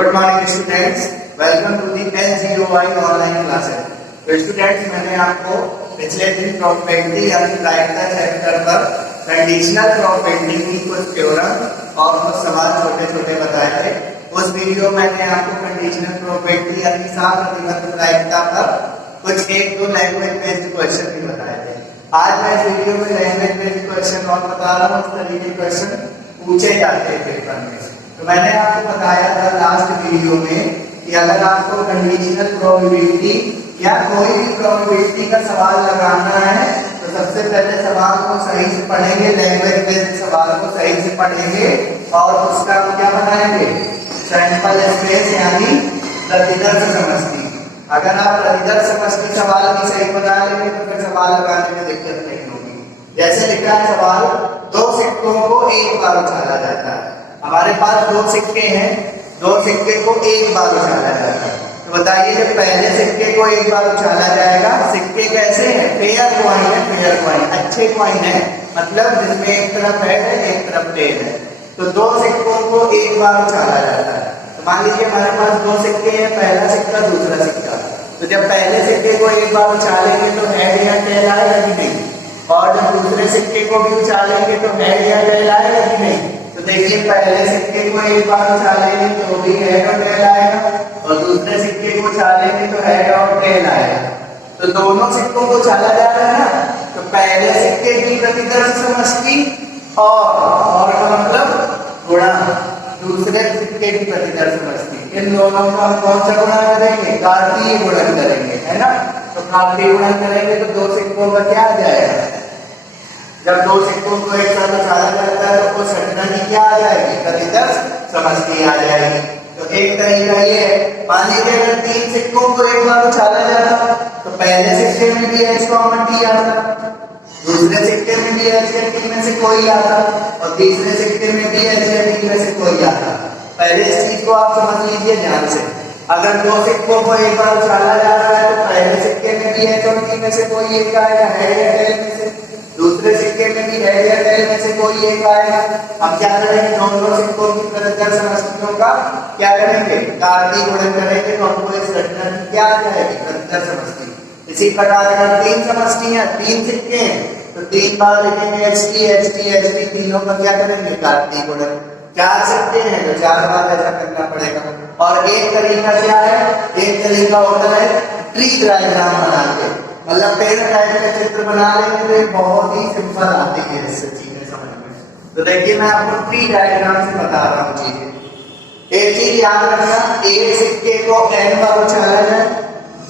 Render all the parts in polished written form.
Good morning students, welcome to the S0I online classes. तो students, मैंने आपको पिछले दिन प्रॉपर्टी यानी प्रायिकता चैप्टर पर कंडीशनल प्रॉपर्टी की कुछ थ्योरम और कुछ सवाल छोटे छोटे बताए थे। उस वीडियो में मैंने आपको कंडीशनल प्रॉपर्टी यानी साफ प्रतिबंध प्रायिकता पर कुछ एक दो लैंग्वेज बेस्ड क्वेश्चन भी बताए थे। आज मैं इस वीडियो में लैंग्वेज बेस्ड क्वेश्चन और बता रहा हूँ, इस तरीके के क्वेश्चन पूछे जाते हैं पेपर में। तो मैंने आपको बताया था लास्ट वीडियो में कि अगर आपको कंडीशनल प्रोबेबिलिटी या कोई भी प्रोबेबिलिटी का सवाल लगाना है तो सबसे पहले सवाल को सही से पढ़ेंगे, लैंग्वेज बेस्ड सवाल को सही से पढ़ेंगे और उसका क्या बनाएंगे, सैंपल स्पेस यानी प्रतिदर्श समष्टि। अगर आप प्रतिदर्श समष्टि सवाल की सही बना लेंगे तो फिर सवाल लगाने में दिक्कत नहीं होगी। जैसे लिखा है सवाल, दो सिक्कों को एक बार उछाला जाता है। हमारे पास दो सिक्के हैं, दो सिक्के को एक बार उछाला जाता है। तो बताइए, जब पहले सिक्के को एक बार उछाला जाएगा, सिक्के कैसे हैं, पेयर कॉइन है, पेयर कॉइन अच्छे कॉइन है, मतलब जिसमें एक तरफ हेड है एक तरफ टेल है। तो दो सिक्कों को एक बार उछाला जाता है। तो मान लीजिए हमारे पास दो सिक्के हैं, पहला सिक्का दूसरा सिक्का। तो जब पहले सिक्के को एक बार उछालेंगे तो हेड या टेल आएगा कि नहीं, और जब दूसरे सिक्के को भी उछालेंगे तो हेड या टेल आएगा कि नहीं। तो देखिए, पहले सिक्के को एक बार उछालेंगे तो भी हेड और टेल आएगा, और दूसरे सिक्के को उछालेंगे तो हेड और टेल आएगा। तो दोनों सिक्कों को उछाला जा रहा है ना, तो पहले सिक्के की प्रतिदर्श समष्टि और का मतलब गुणा दूसरे सिक्के की प्रतिदर्श समष्टि, इन दोनों का हम कौन सा गुणा करेंगे, कार्तीय गुणन करेंगे, है ना। तो कार्तीय गुणन करेंगे तो दो सिक्कों का क्या आ जाएगा, जब दो सिक्कों को एक साथ उछाला जाता है तो उस घटना की क्या आ जाएगी, प्रतिदर्श समष्टि आ जाएगी। तो एक तरीका ये है, मान लीजिए अगर तीन सिक्कों को एक बार उछाला जाता तो पहले सिक्के में भी H कॉमन T आता, दूसरे सिक्के में भी H या T में से कोई आता, और तीसरे सिक्के में भी H या T में से कोई आता। पहले इस चीज को आप समझ लीजिए ध्यान से। अगर दो सिक्कों को एक बार उछाला जा रहा है तो पहले सिक्के में भी H और T में से कोई एक आएगा, हेड या टेल में से, दूसरे सिक्के में भी हेड या टेल में से कोई एक आएगा। हम क्या करेंगे, दोनों सिक्कों की प्रतिदर्श समष्टियों का क्या करेंगे, कार्तीय गुणन करेंगे तो हमको इस घटना की क्या आ जाएगी, प्रतिदर्श समष्टि। इसी प्रकार अगर तीन समष्टियां, तीन सिक्के हैं तो तीन बार लिखेंगे HT तीनों का क्या करेंगे, कार्तीय गुणन। चार सिक्के हैं तो चार बार ऐसा करना पड़ेगा। और एक तरीका क्या है, एक तरीका होता है ट्री डायग्राम बना के, मतलब पेड़ टाइप का चित्र बना लेंगे तो बहुत ही सिंपल आती है इससे चीजें समझ में। तो देखिए, मैं आपको ट्री डायग्राम से बता रहा हूँ चीजें। एक चीज याद रखना, एक सिक्के को n बार उछाला जाए,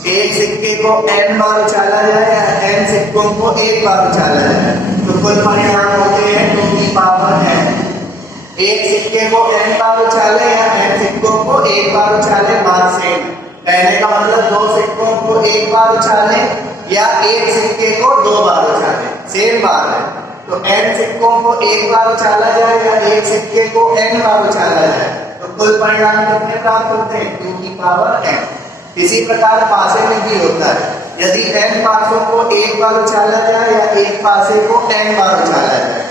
एक सिक्के को n बार उछाला जाए या n सिक्कों को एक बार उछाला जाए तो कुल परिणाम होते हैं 2 की पावर n। एक सिक्के को n बार उछाले या n सिक्कों को एक बार उछाले, बार सेम। कहने का मतलब दो सिक्कों को एक बार उछाले या एक सिक्के को दो बार उछाले, सेम बार है। तो n सिक्कों को एक बार उछाला जाए या एक सिक्के को n बार उछाला जाए तो कुल परिणाम कितने प्राप्त होते हैं, 2 की पावर n। इसी प्रकार पासे में भी होता है, यदि n पासों को एक बार उछाला जाए या एक पासे को n बार उछाला जाए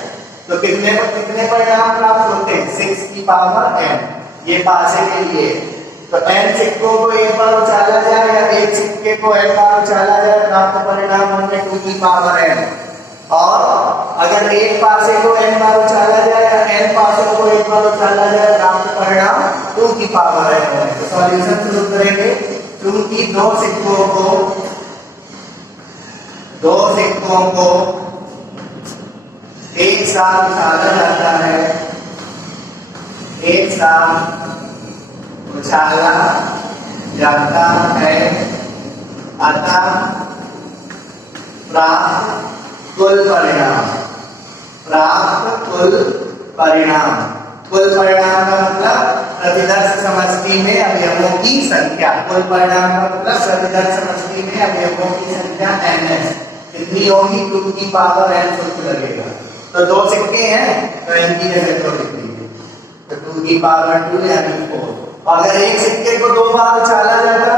तो कितने परिणाम प्राप्त होते हैं, 6 की पावर n। ये पासे के लिए। तो n सिक्कों को एक बार उछाला जाए या एक सिक्के को n बार उछाला जाए, प्राप्त परिणाम होंगे 2 की पावर n। और अगर एक पासे को n बार उछाला जाए या n पासों को एक बार उछाला जाए, प्राप्त परिणाम 2 की पावर n होंगे। तो सॉल्यूशन शुरू करेंगे। क्योंकि दो सिक्कों को एक साथ उछाला जाता है, एक साथ उछाला जाता है, अतः प्राप्त कुल परिणाम का मतलब प्रतिदर्श समष्टि में अवयवों की संख्या। कुल परिणाम का मतलब प्रतिदर्श समष्टि में अवयवों की संख्या ns कितनी होगी, 2 की पावर n सूत्र लगेगा। तो दो सिक्के हैं तो n की जगह तो लिख दीजिए, तो 2 की पावर 2 यानी 4। अगर एक सिक्के को दो बार उछाला जाता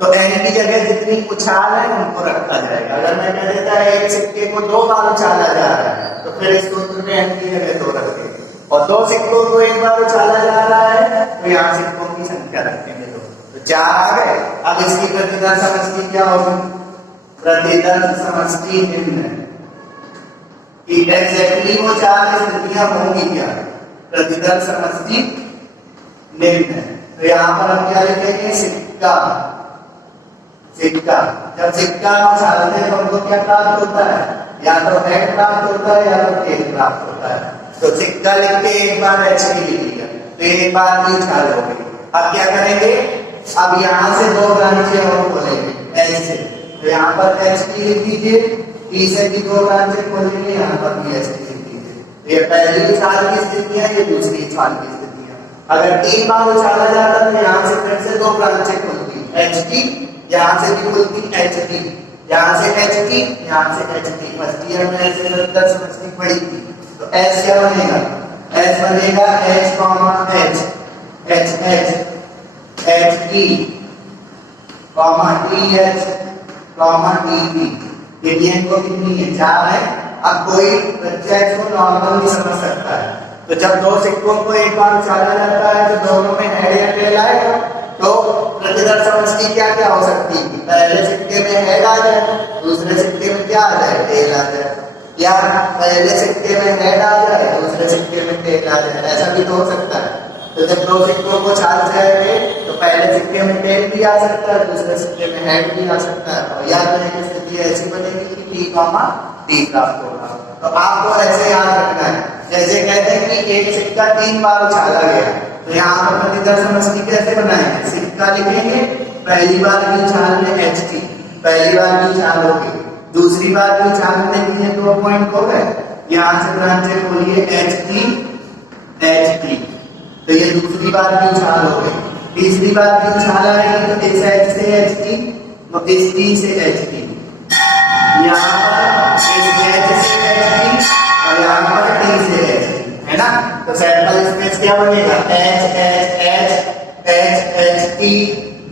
तो n की जगह जितनी उछाल है उनको रखा जाएगा। अगर मैं कह देता है एक सिक्के को दो बार उछाला जा रहा है तो फिर इस सूत्र में n की जगह 2 रख देंगे। और दो सिक्कों को एक बार उछाला जा रहा है तो यहाँ सिक्कों की संख्या रखेंगे दो, तो 4 आ गए। अब इसकी प्रतिदर समष्टि क्या होगी? प्रतिदर समष्टि निम्न है कि एग्जैक्टली वो 4 स्थितियां होंगी क्या? प्रतिदर समष्टि निम्न है। तो यहाँ पर हम क्या लिखेंगे? सिक्का। सिक्का, जब सिक्का उछालते हैं तो हमको क्या प्राप्त होता है? या तो हेड प्राप्त होता है या तो टेल प्राप्त होता है। तो सिक्का लिख के एक बार एच की लिखिएगा तो एक बार भी उछालोगे। अब क्या करेंगे? अब यहाँ से 2 ब्रांचें और खोलेंगे एच से, तो यहाँ पर एच की लिख दीजिए, टी से भी 2 ब्रांचें खोलेंगे, यहाँ पर भी एच की लिख दीजिए। तो ये पहली उछाल की स्थिति है, ये दूसरी उछाल की स्थिति है। अगर 3 बार उछाला जाता है तो यहाँ से फिर से 2 ब्रांचें खुलती, एच की, यहाँ से भी खुलती एच टी, यहाँ से एच टी, यहाँ से एच टी। फर्स्ट ईयर में ऐसे 10 समझनी पड़ी थी। तो एच क्या बनेगा? एच बनेगा H comma H, H H, H T comma T H comma T T. ये को कितनी है? 4 है। अब कोई बच्चा इसको नॉर्मल भी समझ सकता है। तो जब 2 सिक्कों को एक बार उछाला जाता है तो दोनों में हेड या टेल आएगा। तो प्रतिदर समष्टि क्या क्या हो सकती है? पहले सिक्के में हेड आ जाए, दूसरे सिक्के में क्या आ जाए? टेल आ जाए, या पहले सिक्के में हेड आ जाए, दूसरे सिक्के में टेल आ जाए। ऐसा भी तो हो सकता है। तो जब 2 सिक्कों को छाल जाएंगे तो पहले सिक्के में टेल भी आ सकता है, दूसरे सिक्के में हेड भी आ सकता है। और या तो एक स्थिति ऐसी बनेगी कि टी कॉमा टी प्राप्त होगा। तो आपको ऐसे याद रखना है। जैसे कहते हैं कि एक सिक्का 3 बार उछाला गया, तो यहाँ पर प्रतिदर समष्टि कैसे बनाएंगे? सिक्का लिखेंगे, पहली बार की उछाल में एच टी, पहली बार की उछाल होगी, दूसरी बार की उछाल में कितने 2 पॉइंट हो गए, यहाँ से ब्रांचें खोलिए एच टी, एच टी, तो ये दूसरी बार की उछाल हो गई। तीसरी बार की उछाल आएगी तो इस एच से एच टी, तो इस टी से एच टी, यहाँ पर इस एच से एच टी और यहाँ पर टी से एच टी, है ना। तो सैंपल स्पेस क्या बनेगा? H H H H H T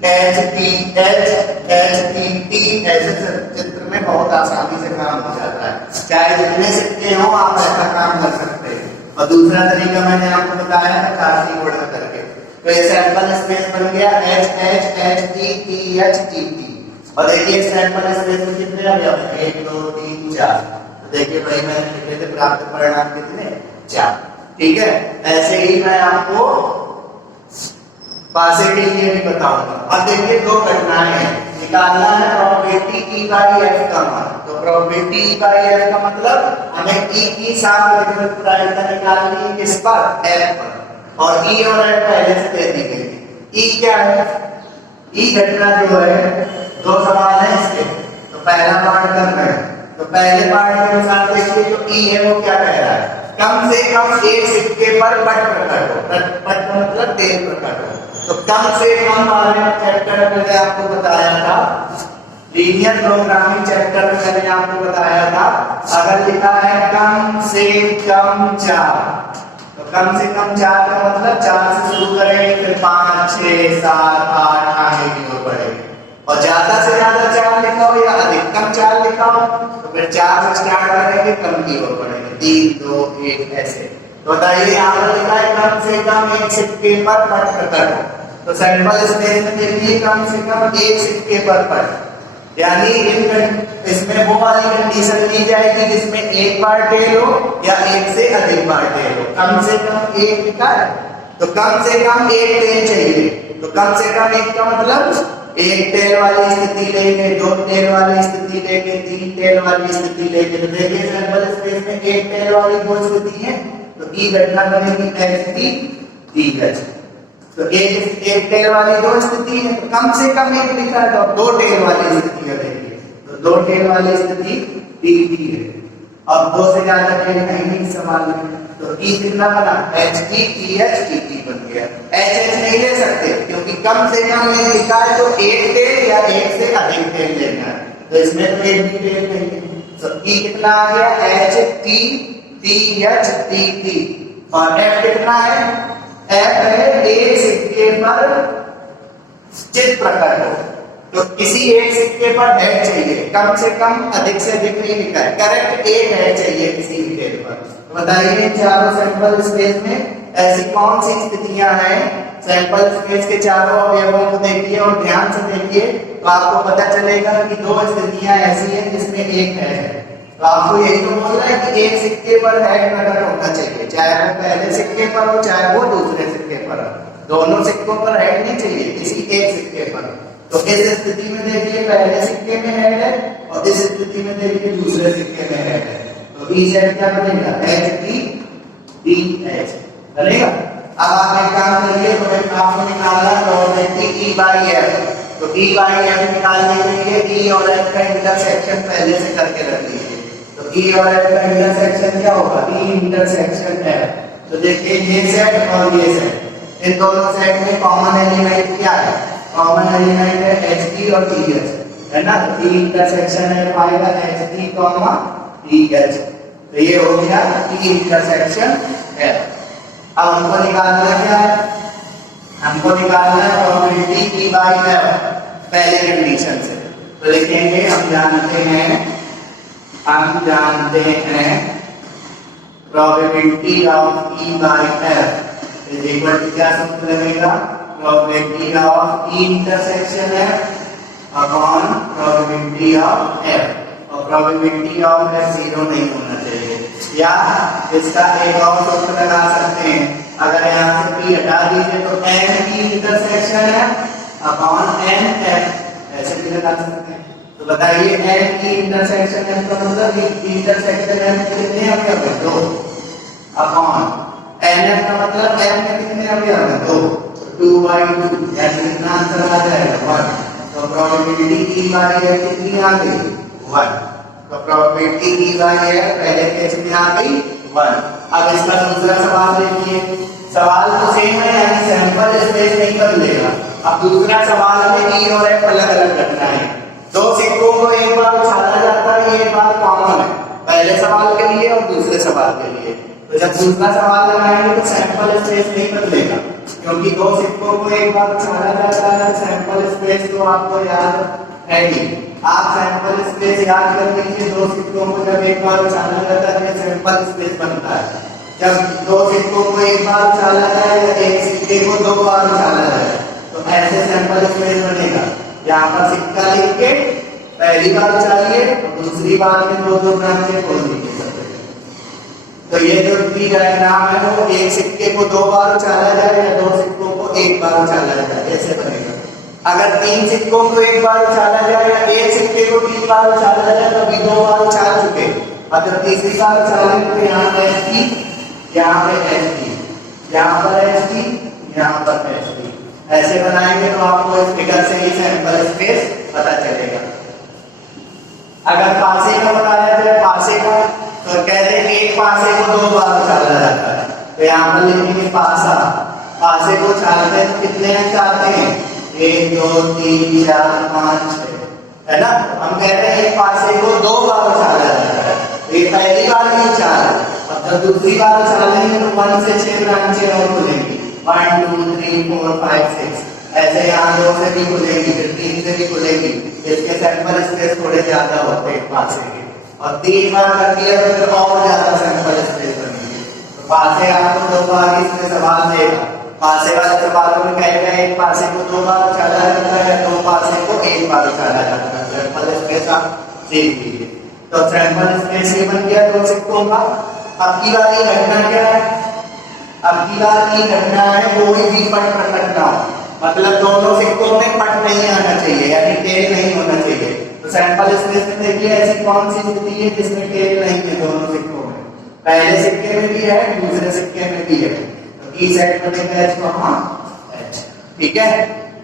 H T H H T T. ऐसे चित्र में बहुत आसानी से काम हो जाता है। चाहे जितने सिक्के हो आप ऐसा काम कर सकते हैं। और दूसरा तरीका मैंने आपको बताया है काफी गुणा करके। तो ये सैंपल स्पेस बन गया H H H T T H T T. और देखिए सैंपल स्पेस में कितने आ गया? 1 2 3 4। तो देखिए भाई मैंने लिखे थे प्राप्त परिणाम कितने? 4। ठीक है। ऐसे ही मैं आपको पासे के लिए भी बताऊंगा। अब देखिए 2 घटनाएं हैं, निकालना है प्रोबेबिलिटी ई बाई एफ का मान। तो प्रोबेबिलिटी ई बाई एफ का मतलब हमें ई की सापेक्ष प्रायिकता निकालनी है किस पर? एफ पर। और ई और एफ पहले से दे दी गई। ई क्या है? ई घटना जो है 2 सवाल है इसके। तो पहला पार्ट करना है, तो पहले पार्ट के अनुसार देखिए जो ई है वो क्या कह रहा है? कम से कम एक सिक्के पर पट प्रकट हो। पट का मतलब टेल प्रकट हो। तो कम से कम वाले चैप्टर में मैंने आपको बताया था, लीनियर प्रोग्रामिंग चैप्टर में मैंने आपको बताया था, अगर लिखा है कम से कम 4, तो कम से कम 4 का मतलब 4 से शुरू करेंगे, फिर 5 6 7 8 आगे की ओर बढ़ेंगे। और ज्यादा से ज्यादा 4 लिखा हो या अधिकतम 4 लिखा हो तो फिर 4 से स्टार्ट करेंगे, कम की ओर बढ़ेंगे, 3 2 1 ऐसे। तो बताइए यहाँ पर लिखा है कम से कम एक सिक्के पर पट प्रकट हो। तो सैंपल स्पेस में देखिए कम से कम एक सिक्के पर पट, यानी इसमें वो वाली कंडीशन ली जाएगी जिसमें एक बार टेल हो या एक से अधिक बार टेल हो। कम से कम एक लिखा है तो कम से कम एक टेल चाहिए। तो कम से कम एक का मतलब एक टेल वाली स्थिति लेंगे, 2 टेल वाली स्थिति लेंगे, 3 टेल वाली स्थिति लेंगे। तो देखिए सैंपल स्पेस में एक टेल वाली 2 स्थिति है, तो ई घटना बनेगी एच टी टी एच। तो एक टेल वाली 2 स्थिति है, तो कम से कम एक लिखा है, तो 2 टेल वाली स्थिति देखिए, तो 2 टेल वाली स्थिति टी टी है। अब 2 से ज्यादा टेल कहीं नहीं सवाल में, तो ई कितना बना? H T T H T T बन गया। एच एच नहीं ले सकते क्योंकि कम से कम ये लिखा है तो एक टेल या एक से अधिक टेल लेना है, तो इसमें तो एक भी टेल नहीं है। तो ई कितना आ गया? H T T H T T. और एफ कितना है? एफ है एक सिक्के पर चित प्रकट हो। तो किसी एक सिक्के पर हेड चाहिए, कम से कम अधिक से अधिक नहीं लिखा है, करेक्ट एक हेड चाहिए किसी भी टेल पर। बताइए चारों सैंपल स्पेस में ऐसी कौन सी स्थितियां हैं, सैंपल स्पेस के चारों अवयवों को देखिए और ध्यान से देखिए तो आपको पता चलेगा कि दो स्थितियां ऐसी हैं जिसमें एक है। तो आपको यही तो बोल रहा है कि एक सिक्के पर हेड प्रकट होना चाहिए, चाहे वो पहले सिक्के पर हो चाहे वो दूसरे सिक्के पर हो, दोनों सिक्कों पर हेड नहीं चाहिए, किसी एक सिक्के पर। तो इस स्थिति में देखिए पहले सिक्के में हेड है और इस स्थिति में देखिए दूसरे सिक्के में हेड है। तो ई जेड क्या बनेगा, एच डी डी एच बनेगा। अब आप एक काम करिए, तो एक आपको निकालना प्रोबेबिलिटी ई बाई एफ। तो ई बाई एफ निकालने के लिए ई और एफ का इंटरसेक्शन पहले से करके रख लीजिए। तो ई और एफ का इंटरसेक्शन क्या होगा, ई इंटरसेक्शन एफ। तो देखिए ये सेट और ये सेट, इन दोनों सेट में कॉमन एलिमेंट क्या है, कॉमन एलिमेंट है एच डी और टी एच, है ना। तो ई इंटरसेक्शन है पाएगा H D comma T H. तो ये हो गया ई इंटरसेक्शन है। अब हमको निकालना क्या है, हमको निकालना है प्रोबेबिलिटी ई बाई एफ पहले कंडीशन से। तो लिखेंगे हम जानते हैं probability of E by F is equal to क्या सूत्र लगेगा, probability of E intersection F upon probability of F. और प्रोबेबिलिटी ऑफ एफ जीरो नहीं होना चाहिए, या इसका एक और सूत्र लगा सकते हैं। अगर यहाँ से पी हटा दीजिए तो एन की इंटरसेक्शन है अपॉन एन एफ, ऐसे भी लगा सकते हैं। तो बताइए एन की इंटरसेक्शन है तो मतलब इंटरसेक्शन एन कितने अवयव है, दो, अपॉन एन एफ का मतलब एन में कितने अवयव है, दो, 2/2 यानी कितना आंसर आ जाएगा 1। तो प्रोबेबिलिटी ई बाई एफ कितनी आ गई 1। तो प्रोबेबिलिटी ई बाई एफ पहले केस में आ गई 1। अब इसका दूसरा सवाल देखिए, सवाल तो सेम है यानी सैंपल स्पेस नहीं बदलेगा। अब दूसरा सवाल में ई और एफ अलग अलग रखना है। दो सिक्कों को एक बार उछाला जाता है, ये बात कॉमन है पहले सवाल के लिए और दूसरे सवाल के लिए। तो जब दूसरा सवाल लगाएंगे तो सैंपल स्पेस नहीं बदलेगा, क्योंकि दो सिक्कों को एक बार उछाला जाता है। सैंपल स्पेस तो आपको याद है ही, आप सैंपल स्पेस याद कर लीजिए। दो सिक्कों को जब एक बार उछाला जाता है सैंपल स्पेस बनता है। जब दो सिक्कों को एक बार उछाला जाए या एक सिक्के को दो बार उछाला जाए तो ऐसे सैंपल स्पेस बनेगा। यहाँ पर सिक्का लिख के पहली बार उछालिए और दूसरी बार में दो दो ब्रांचें खोल दीजिए। तो ये जो ट्री डायग्राम है वो एक सिक्के को दो बार उछाला जाए या दो सिक्कों को एक बार उछाला जाए ऐसे बनेगा। अगर तीन सिक्कों को एक बार उछाला जाए या एक सिक्के को तीन बार उछाला जाए तो अभी दो बार उछाल चुके, और जब तीसरी बार उछालें तो यहाँ पे एच टी, यहाँ पे एच टी, यहाँ पर एच टी, यहाँ पर एच टी, ऐसे बनाएंगे तो आपको इस फिगर से ही सैंपल स्पेस पता चलेगा। अगर पासे का बताया जाए, पासे का तो कहते हैं एक पासे को दो बार उछाला जाता है। तो यहाँ पर लिखेंगे पासा, पासे को उछालते हैं तो कितने अंक आते हैं, 1 2 3 4 5 6, है ना। हम कहते हैं एक पासे को दो बार उछाला जाता है, तो ये पहली बार ही उछाला, और जब दूसरी बार उछालेंगे तो 1 से 6 ब्रांचें और खुलेंगी, 1 2 3 4 5 6, ऐसे यहाँ 2 से भी खुलेगी, फिर 3 से भी खुलेगी। इसके सैंपल स्पेस थोड़े ज्यादा होते हैं पासे के, और 3 बार कर दिया तो फिर और ज्यादा सैंपल स्पेस बनेगी। तो पासे आपको दो बार इसमें सवाल देगा, पासे वाले सवालों में कहेगा एक पासे को दो बार उछाला जाता है या दो पासे को एक बार उछाला जाता है। सैंपल स्पेस आप देख लीजिए। तो सैंपल स्पेस ये बन गया दो सिक्कों का। अब की बार ये घटना क्या है, अब की बार ये घटना है कोई भी पट प्रकट ना हो, मतलब दोनों सिक्कों में पट नहीं आना चाहिए यानी टेल नहीं होना चाहिए। तो सैंपल स्पेस में देखिए ऐसी कौन सी स्थिति है जिसमें टेल नहीं है दोनों सिक्कों में, पहले सिक्के में भी है दूसरे सिक्के में भी है। ई सेट बनेगा एच कॉमा एच, ठीक है।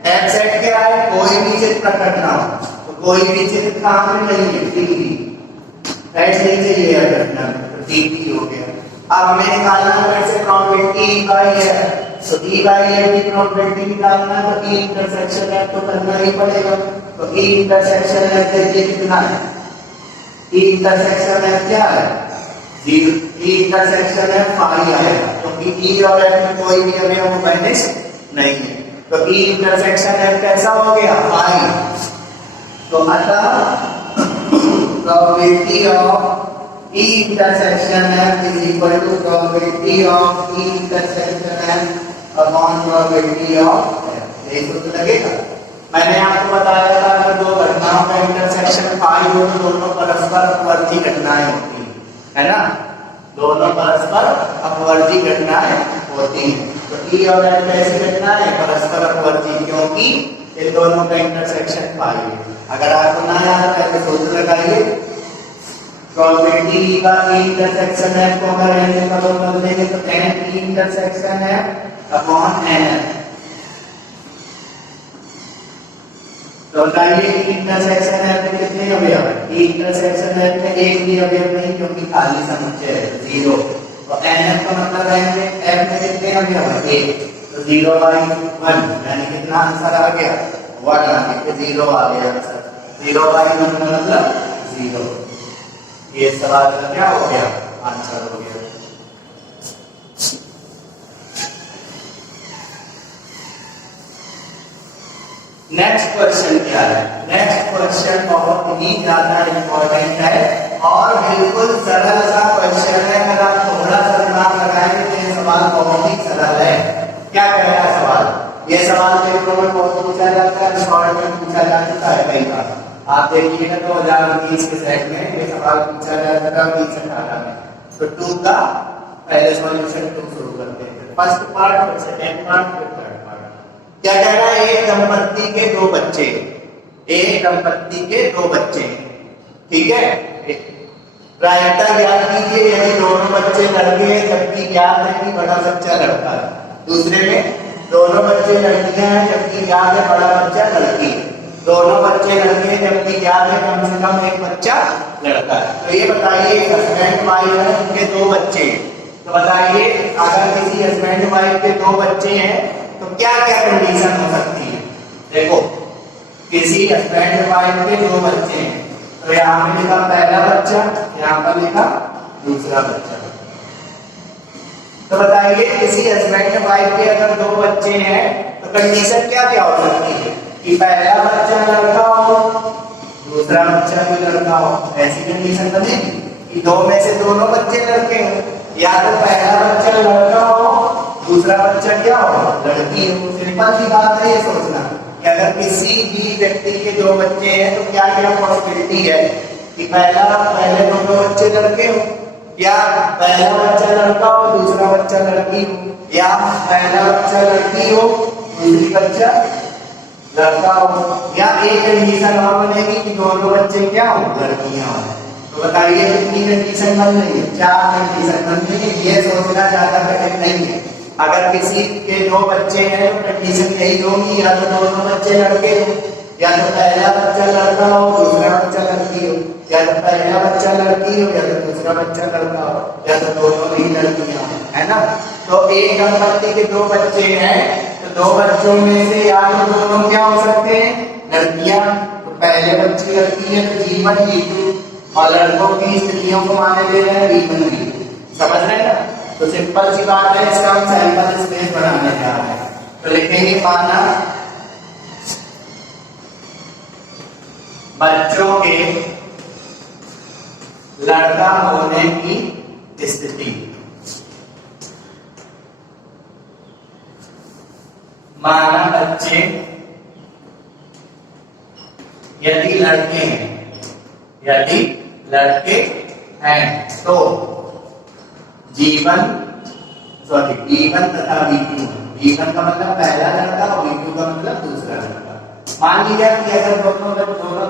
एफ सेट क्या है, कोई भी चित्र प्रकट ना हो, तो कोई भी चित्र कहां में नहीं है, टी बी, एच नहीं चाहिए घटना में, तो टी बी हो गया। अब हमें निकालना है वैसे प्रोबेबिलिटी ई बाई एफ, तो ई बाई एफ की प्रोबेबिलिटी निकालना है तो ई इंटरसेक्शन एफ तो करना ही पड़ेगा। तो ई इंटरसेक्शन एफ देखिए कितना है, ई इंटरसेक्शन एफ क्या है, ई इंटरसेक्शन है फाई आएगा, क्योंकि ई और एफ में कोई भी अवयव माइनस नहीं है। तो ई इंटरसेक्शन एफ कैसा हो गया, फाई। तो अतः probability of E intersection F is equal to probability of E intersection F upon probability of F। यही सूत्र लगेगा। मैंने आपको बताया था कि दो घटनाओं का इंटरसेक्शन पाई हो तो दोनों परस्पर अपवर्ती घटनाएं होती है ना, दोनों परस्पर अपवर्ती घटनाएं होती हैं। तो E और F ऐसी घटना है परस्पर अपवर्ती, क्योंकि इन दोनों का इंटरसेक्शन पाई है। अगर आपको ना याद है तो सूत्र लगाइए, प्रोबेबिलिटी का E इंटरसेक्शन F को अगर n का बदल देंगे तो n E intersection F upon n। तो बताइए इंटरसेक्शन F में कितने अवयव है? E इंटरसेक्शन F में एक भी अवयव नहीं, क्योंकि खाली समुच्चय है, जीरो। तो NF का मतलब है F में कितने अवयव है? एक। तो 0/1 यानी कितना आंसर आ गया? 1 आ गया, 0 आ गया आंसर। 0/1 का मतलब 0। ये सवाल का क्या हो गया? आंसर हो गया। नेक्स्ट क्वेश्चन क्या है? नेक्स्ट क्वेश्चन बहुत ही ज्यादा इंपॉर्टेंट है और बिल्कुल सरल सा क्वेश्चन है। अगर आप थोड़ा सा दिमाग लगाएंगे तो ये सवाल बहुत ही सरल है। क्या कह रहा है सवाल? ये सवाल पेपरों में बहुत पूछा जाता है, शॉर्ट में पूछा जा चुका है कई बार। आप देखिएगा 2020 के सेट में ये सवाल पूछा जा चुका है 2018 में। तो 2 का पहले सॉल्यूशन 2 शुरू करते हैं, फर्स्ट पार्ट और सेकंड पार्ट फिर थर्ड पार्ट। क्या कह रहा है? एक दंपत्ति के दो बच्चे, एक दंपत्ति के दो बच्चे, ठीक है। प्रायिकता ज्ञात कीजिए यदि दोनों बच्चे लड़के हैं जबकि ज्ञात है कि बड़ा बच्चा लड़का है। दूसरे में दोनों बच्चे लड़कियां हैं जबकि ज्ञात है बड़ा बच्चा लड़की है। दोनों बच्चे लड़के हैं जबकि ज्ञात है कम से कम एक बच्चा लड़का है। तो ये बताइए हस्बैंड वाइफ है, उनके दो बच्चे। तो बताइए अगर किसी हस्बैंड वाइफ के दो बच्चे हैं तो क्या क्या कंडीशन हो सकती है? देखो किसी हस्बैंड वाइफ के दो बच्चे हैं, तो यहाँ पे लिखा पहला बच्चा, यहाँ पर लिखा दूसरा बच्चा। तो बताइए किसी हस्बैंड वाइफ के अगर दो बच्चे हैं तो कंडीशन क्या क्या हो सकती है? कि पहला बच्चा लड़का हो, दूसरा बच्चा भी लड़का हो। ऐसी कंडीशन बनेगी कि दो में से दोनों बच्चे लड़के हो, या तो पहला बच्चा लड़का हो दूसरा बच्चा क्या हो? लड़की हो। सिंपल सी बात है ये सोचना कि अगर किसी भी व्यक्ति के दो बच्चे हैं तो क्या क्या पॉसिबिलिटी है कि पहले दोनों बच्चे लड़के हो, या पहला बच्चा लड़का हो दूसरा बच्चा लड़की हो, या पहला बच्चा लड़की हो दूसरी बच्चा लड़का हो, या एक कंडीशन और बनेगी कि दोनों बच्चे क्या हो? लड़कियां हो। तो बताइए कितनी कंडीशन बन रही है? 4 कंडीशन बन रही है। ये सोचना ज्यादा कठिन नहीं है। अगर किसी के दो बच्चे हैं तो कंडीशन यही होगी, या तो दोनों बच्चे लड़के हो, या तो पहला बच्चा लड़का हो दूसरा बच्चा लड़की हो, या तो पहला बच्चा लड़की हो या तो दूसरा बच्चा लड़का हो, या तो दोनों ही लड़कियां हो, है ना। तो एक दंपत्ति के दो बच्चे हैं तो दो बच्चों में से या तो दोनों क्या हो सकते हैं? लड़कियां। तो पहले बच्चे लड़की है तो G1 G2, और लड़कों की स्त्रियों को माने ले रहे हैं B1 B2। समझ रहे हैं ना? तो सिंपल सी बात है, इसका हम सैंपल स्पेस बनाने जा रहे हैं। तो लिखेंगे माना बच्चों के लड़का होने की स्थिति, माना बच्चे यदि लड़के हैं, यदि लड़के हैं तो B1 तथा B2। B1 का मतलब पहला लड़का और B2 का मतलब दूसरा लड़का। मान लीजिए कि अगर दोनों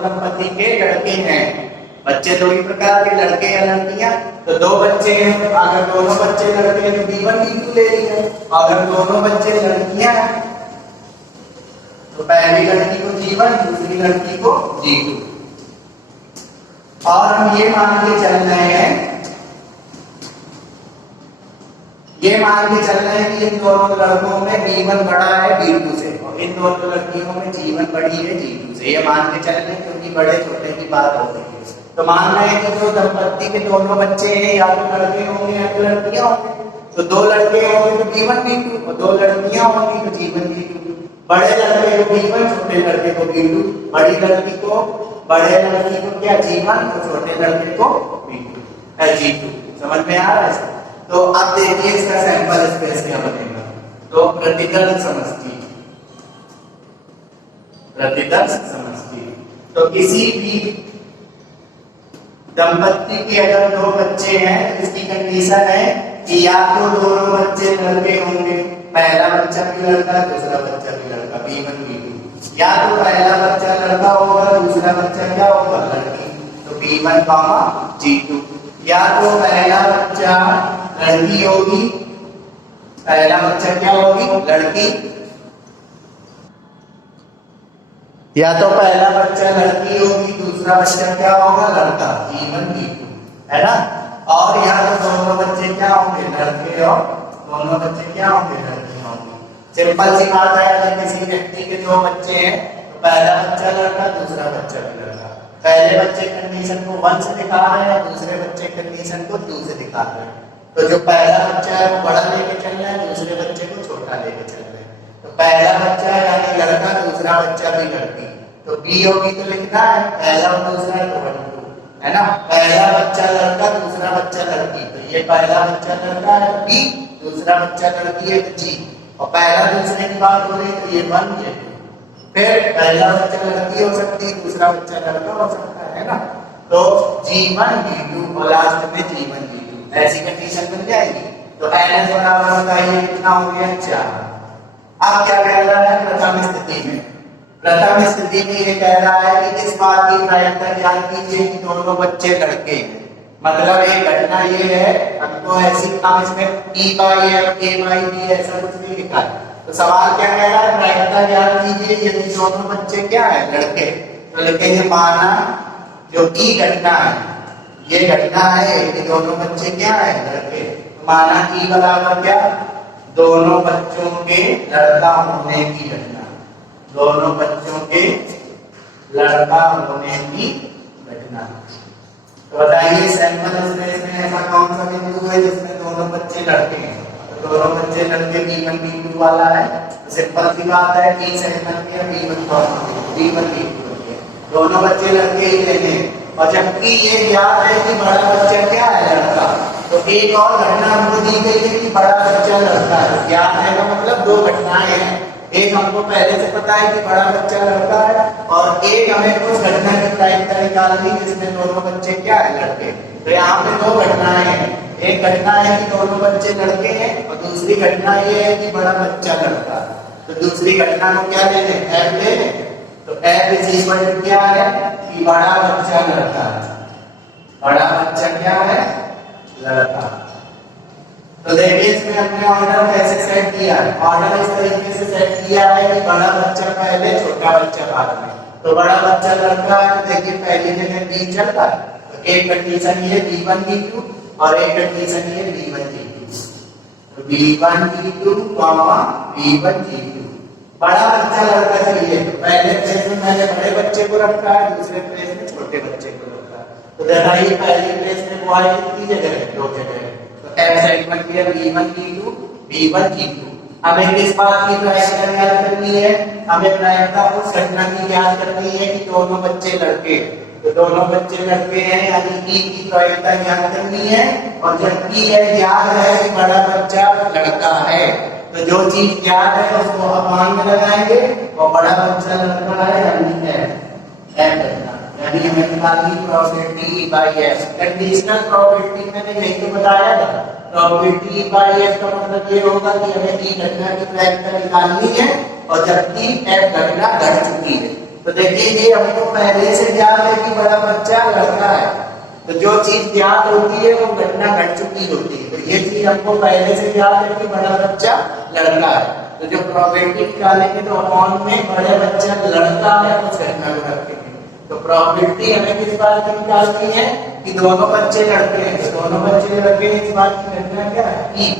दंपत्ति के लड़के हैं, बच्चे दो ही प्रकार के लड़के या लड़कियां, तो दो बच्चे हैं। अगर दोनों बच्चे लड़के हैं तो B1 B2 ले लिया। अगर दोनों बच्चे लड़कियां हैं तो पहली लड़की को G1 दूसरी लड़की को G2। और हम ये मान के चल रहे हैं कि इन दोनों लड़कों में B1 बड़ा है B2 से, और इन दोनों लड़कियों में G1 बड़ी है G2 से। ये मान के चल रहे हैं क्योंकि बड़े छोटे की बात होती है। तो मान रहे हैं कि जो दंपत्ति के दोनों बच्चे हैं या तो लड़के होंगे या तो लड़कियां होंगे। तो दो लड़के होंगे तो B1 B2, और दो लड़कियां होंगी तो G1 G2। बड़े लड़के को B1, छोटे लड़के को B2। बड़ी लड़की को बड़े लड़की को क्या G1 और छोटे लड़के को B2। या G2। समझ में आ रहा है? तो अब देखिए इसका सैंपल स्पेस क्या बनेगा। तो प्रतिदर्श समष्टि, प्रतिदर्श समष्टि। तो किसी भी दंपत्ति के अगर दो बच्चे हैं तो इसकी कंडीशन है कि या तो दोनों बच्चे लड़के होंगे, पहला बच्चा भी लड़का दूसरा बच्चा भी लड़का, B1 B2, या तो पहला बच्चा लड़का होगा दूसरा बच्चा क्या होगा लड़की, तो B1 G2, या तो पहला बच्चा लड़की होगी, पहला बच्चा क्या होगी लड़की, या तो पहला बच्चा लड़की होगी दूसरा बच्चा क्या होगा लड़का, B1 B2, है ना। और या तो दोनों बच्चे क्या होंगे लड़के और दोनों बच्चे क्या होंगे लड़की होंगे। सिंपल सी बात है, अगर किसी व्यक्ति के दो बच्चे हैं तो पहला बच्चा लड़का दूसरा बच्चा भी लड़का, पहले बच्चे कंडीशन को 1 से दिखा रहे हैं, दूसरे बच्चे कंडीशन को 2 से दिखा रहे हैं। तो जो पहला बच्चा है वो बड़ा लेके चल रहा है, दूसरे बच्चे को छोटा लेके चल रहे हैं। तो पहला बच्चा यानी लड़का, दूसरा बच्चा भी लड़की, तो बी होगी तो लिखना है पहला और दूसरा तो 1 2, है ना। पहला बच्चा लड़का दूसरा बच्चा लड़की, तो ये पहला बच्चा लड़का है बी, दूसरा बच्चा लड़की है तो जी, और पहला दूसरे की बात हो रही तो ये 1 ये 2। फिर पहला बच्चा लड़की हो सकती है दूसरा बच्चा लड़का हो सकता है ना। तो G1 G2 और लास्ट में G1 G2 ऐसी कंडीशन बन जाएगी। तो NS बराबर बताइए कितना हो गया 4। अब क्या कह रहा है प्रथम स्थिति में, प्रथम स्थिति में ये कह रहा है कि इस बात की प्रायिकता ज्ञान कीजिए कि दोनों बच्चे लड़के हैं। मतलब एक घटना ये है, हमको ऐसी काम इसमें E/F A/B ऐसा कुछ नहीं लिखा है। तो सवाल क्या कह रहा है प्रायिकता ज्ञान कीजिए यदि दोनों बच्चे क्या है लड़के। तो लिखेंगे माना जो ई घटना है, ये घटना है कि दोनों बच्चे क्या है लड़के, तो माना ई बराबर क्या दोनों बच्चों के लड़का होने की घटना, दोनों बच्चों के लड़का होने की घटना। तो बताइए सैंपल स्पेस में ऐसा कौन सा बिंदु है जिसमें दोनों बच्चे लड़के हैं। तो दोनों बच्चे लड़के B1 B2 वाला है। तो सिंपल सी बात है T सेगमेंट के B1 B2 के दोनों बच्चे लड़के ही लेंगे। और जबकि ये याद है कि बड़ा बच्चा क्या है लड़का, तो एक और घटना हमको दी गई है कि बड़ा बच्चा लड़का है। याद है का मतलब दो घटनाएं हैं, एक हमको पहले से पता है कि बड़ा बच्चा लड़का है और एक हमें उस घटना की प्रायिकता निकालनी जिसमें दोनों बच्चे क्या है लड़के। तो यहाँ पे दो घटनाएं हैं, एक घटना है कि दोनों बच्चे लड़के हैं और दूसरी घटना ये है कि बड़ा बच्चा लड़का। तो दूसरी घटना को क्या ले लें F ले लें। तो F इज इक्वल टू क्या है कि बड़ा बच्चा लड़का है, बड़ा बच्चा क्या है लड़का। तो देखिए इसमें हमने ऑर्डर कैसे सेट किया है, ऑर्डर इस तरीके से सेट किया है कि बड़ा बच्चा पहले छोटा बच्चा बाद में। तो बड़ा बच्चा लड़का है तो देखिए पहली जगह B चल रहा है, तो एक कंडीशन ये B1 B2 और एक कंडीशन ये B1 G2। तो B1 B2 B1 G2 बड़ा बच्चा लड़का चाहिए, तो पहले प्लेस में मैंने बड़े बच्चे को रखा है, दूसरे प्लेस में छोटे बच्चे को रखा है। तो बताइए पहली प्लेस में बॉय कितनी जगह है, दो जगह है। तो F सेगमेंट किया B1 B2 B1 G2। हमें किस बात की प्रायिकता ज्ञात करनी है, हमें प्रायिकता उस घटना की ज्ञात करनी है कि दोनों बच्चे लड़के। तो दोनों बच्चे लड़के हैं यानी E की प्रायिकता ज्ञात करनी है। और जब E है याद है कि बड़ा बच्चा लड़का है, तो जो चीज याद है उसको अपान में लगाएंगे और बड़ा बच्चा लड़का है यानी F यानी हमें निकालनी प्रोबेबिलिटी E/F। कंडीशनल प्रोबेबिलिटी मैंने यही तो बताया था, प्रोबेबिलिटी E/F का मतलब ये होगा कि हमें E घटना की प्रायिकता निकालनी है और जबकि F घटना घट चुकी है। तो देखिए ये हमको पहले से याद है कि बड़ा बच्चा लड़का है, तो जो चीज याद होती है वो घटना घट चुकी होती है। तो ये चीज हमको पहले से याद है कि बड़ा बच्चा लड़का है, तो जो प्रोबेबिलिटी निकालेंगे तो अपॉन में बड़े बच्चा लड़का है उस घटना को रखेंगे। तो प्रोबेबिलिटी हमें किस बात की निकालनी है कि दोनों बच्चे लड़के हैं, तो दोनों बच्चे लड़के हैं इस बात की घटना क्या है E।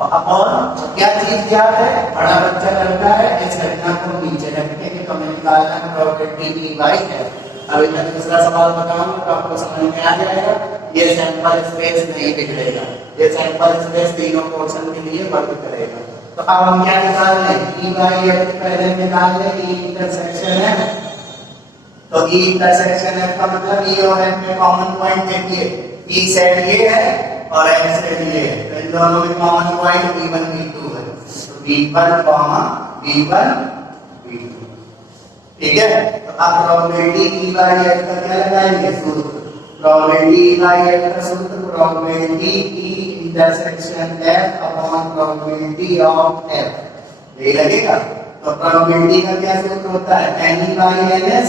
और अपॉन क्या चीज याद है बड़ा बच्चा लड़का है, इस घटना को नीचे रखेंगे तो हमें निकालना है प्रोबेबिलिटी E/F। अभी मैं दूसरा सवाल बताऊंगा तो आपको समझ में आ जाएगा। ये सैंपल स्पेस नहीं बिगड़ेगा, ये सैंपल स्पेस तीनों पोर्शन के लिए वर्क करेगा। तो अब हम क्या निकाल लें E/F पहले निकाल लें, E इंटरसेक्शन है। तो E इंटरसेक्शन है का मतलब E और F में कॉमन पॉइंट देखिए, ई सेट ये है और एफ सेट ये है, तो इन दोनों में कॉमन पॉइंट b1 b2 है, तो b1 b1 b2। ठीक है, तो आप प्रोबेबिलिटी ई बाई एफ का क्या लगाएंगे, सूत्र। प्रोबेबिलिटी ई बाई एफ का सूत्र probability E intersection F upon probability of F, यही लगेगा। तो प्रोबेबिलिटी का क्या सूत्र होता है, N E by N S.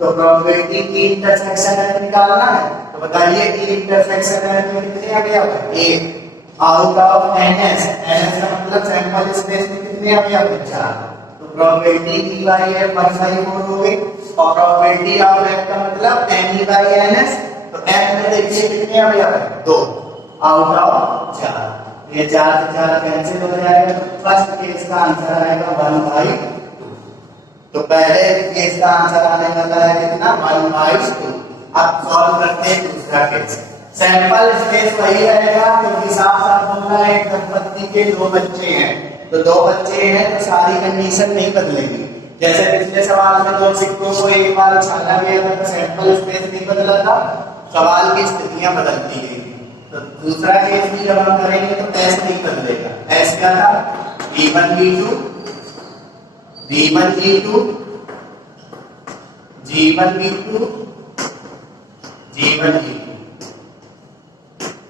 तो प्रोबेबिलिटी की इंटरसेक्शन एफ निकालना है, तो बताइए कि इंटरसेक्शन एफ में कितने अवयव है, एक। Out of N S, N S का मतलब सैंपल स्पेस में कितने अवयव है, 4। तो प्रोबेबिलिटी ई बाई एफ 1/4 हो गई, और प्रोबेबिलिटी ऑफ एफ का मतलब N E by N S. तो एफ में देखिए कितने अवयव है, 2 आउट ऑफ 4। ये 4 से 4 कैंसिल हो जाएगा, तो फर्स्ट केस का आंसर आएगा 1/2। तो पहले केस का आंसर आने वाला है कितना, 1/2। अब सॉल्व करते हैं दूसरा केस। सैंपल स्पेस वही रहेगा क्योंकि साफ साफ बोलना है, एक दंपत्ति के 2 बच्चे हैं, तो 2 बच्चे हैं तो सारी कंडीशन नहीं बदलेगी। जैसे पिछले सवाल में 2 सिक्कों को एक बार उछाला गया था तो सैंपल स्पेस नहीं बदला था, सवाल की स्थितियां बदलती गई। तो दूसरा केस भी जब हम करेंगे तो एस नहीं बदलेगा। एस क्या था, v1 v2 v1 v2 g1 v2 g1 v2।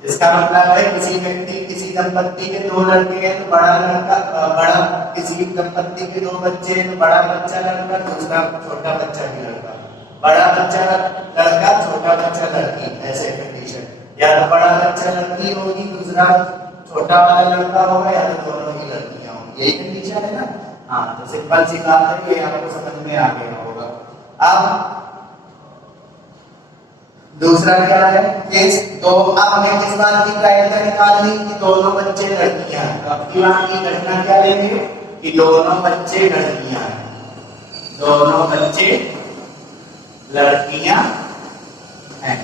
इसका मतलब है किसी व्यक्ति किसी दंपत्ति के 2 लड़के हैं तो बड़ा किसी दंपत्ति के 2 बच्चे हैं तो बड़ा बच्चा लड़का, दूसरा छोटा बच्चा भी लड़का, बड़ा बच्चा लड़का छोटा बच्चा लड़की, ऐसे कंडीशन। या तो बड़ा बच्चा लड़की होगी, दूसरा छोटा वाला लड़का होगा, या तो दोनों ही लड़कियां होंगी, यही कंडीशन है ना। हाँ, तो सिंपल सी बात है, ये आपको समझ में आ गया होगा। अब दूसरा क्या है केस, तो अब हमें किस बात की प्रायिकता निकालनी कि दोनों बच्चे लड़कियां हैं। तो अब की बात की घटना क्या लेंगे कि दोनों बच्चे लड़कियां हैं, दोनों बच्चे लड़कियां हैं।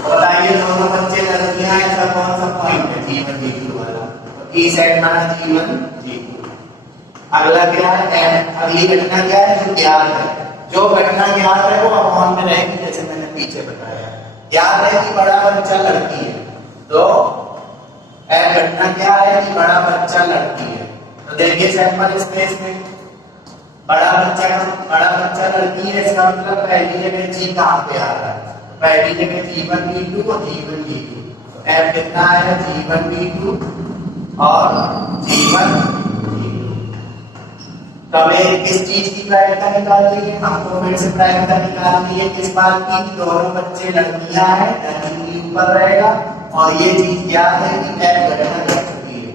बताइए दोनों बच्चे लड़कियां हैं, ऐसा कौन सा पॉइंट है, g1 g2 वाला। तो ई सेट माना g1 g2। अगला क्या है, अगली घटना क्या है जो ज्ञात है। जो घटना ज्ञात है वो अपॉन में रहेगी, जैसे मैंने पीछे बताया। याद है कि बड़ा बच्चा लड़की है, तो घटना क्या है कि बड़ा बच्चा लड़की है। तो देखिए सैंपल स्पेस में बड़ा बच्चा लड़की है, इसका मतलब पहली जगह जी कहाँ पे आ रहा है, पहली जगह g1 b2 और g1 b2। तो f कितना है, g1 b2 और g1 b2। तो हमें किस चीज की प्रायिकता निकालनी है, हमको फिर से प्रायिकता निकालनी है किस बात की, दोनों बच्चे लड़कियां हैं, लड़की ऊपर रहेगा, और ये चीज क्या है कि f घटना घट चुकी है।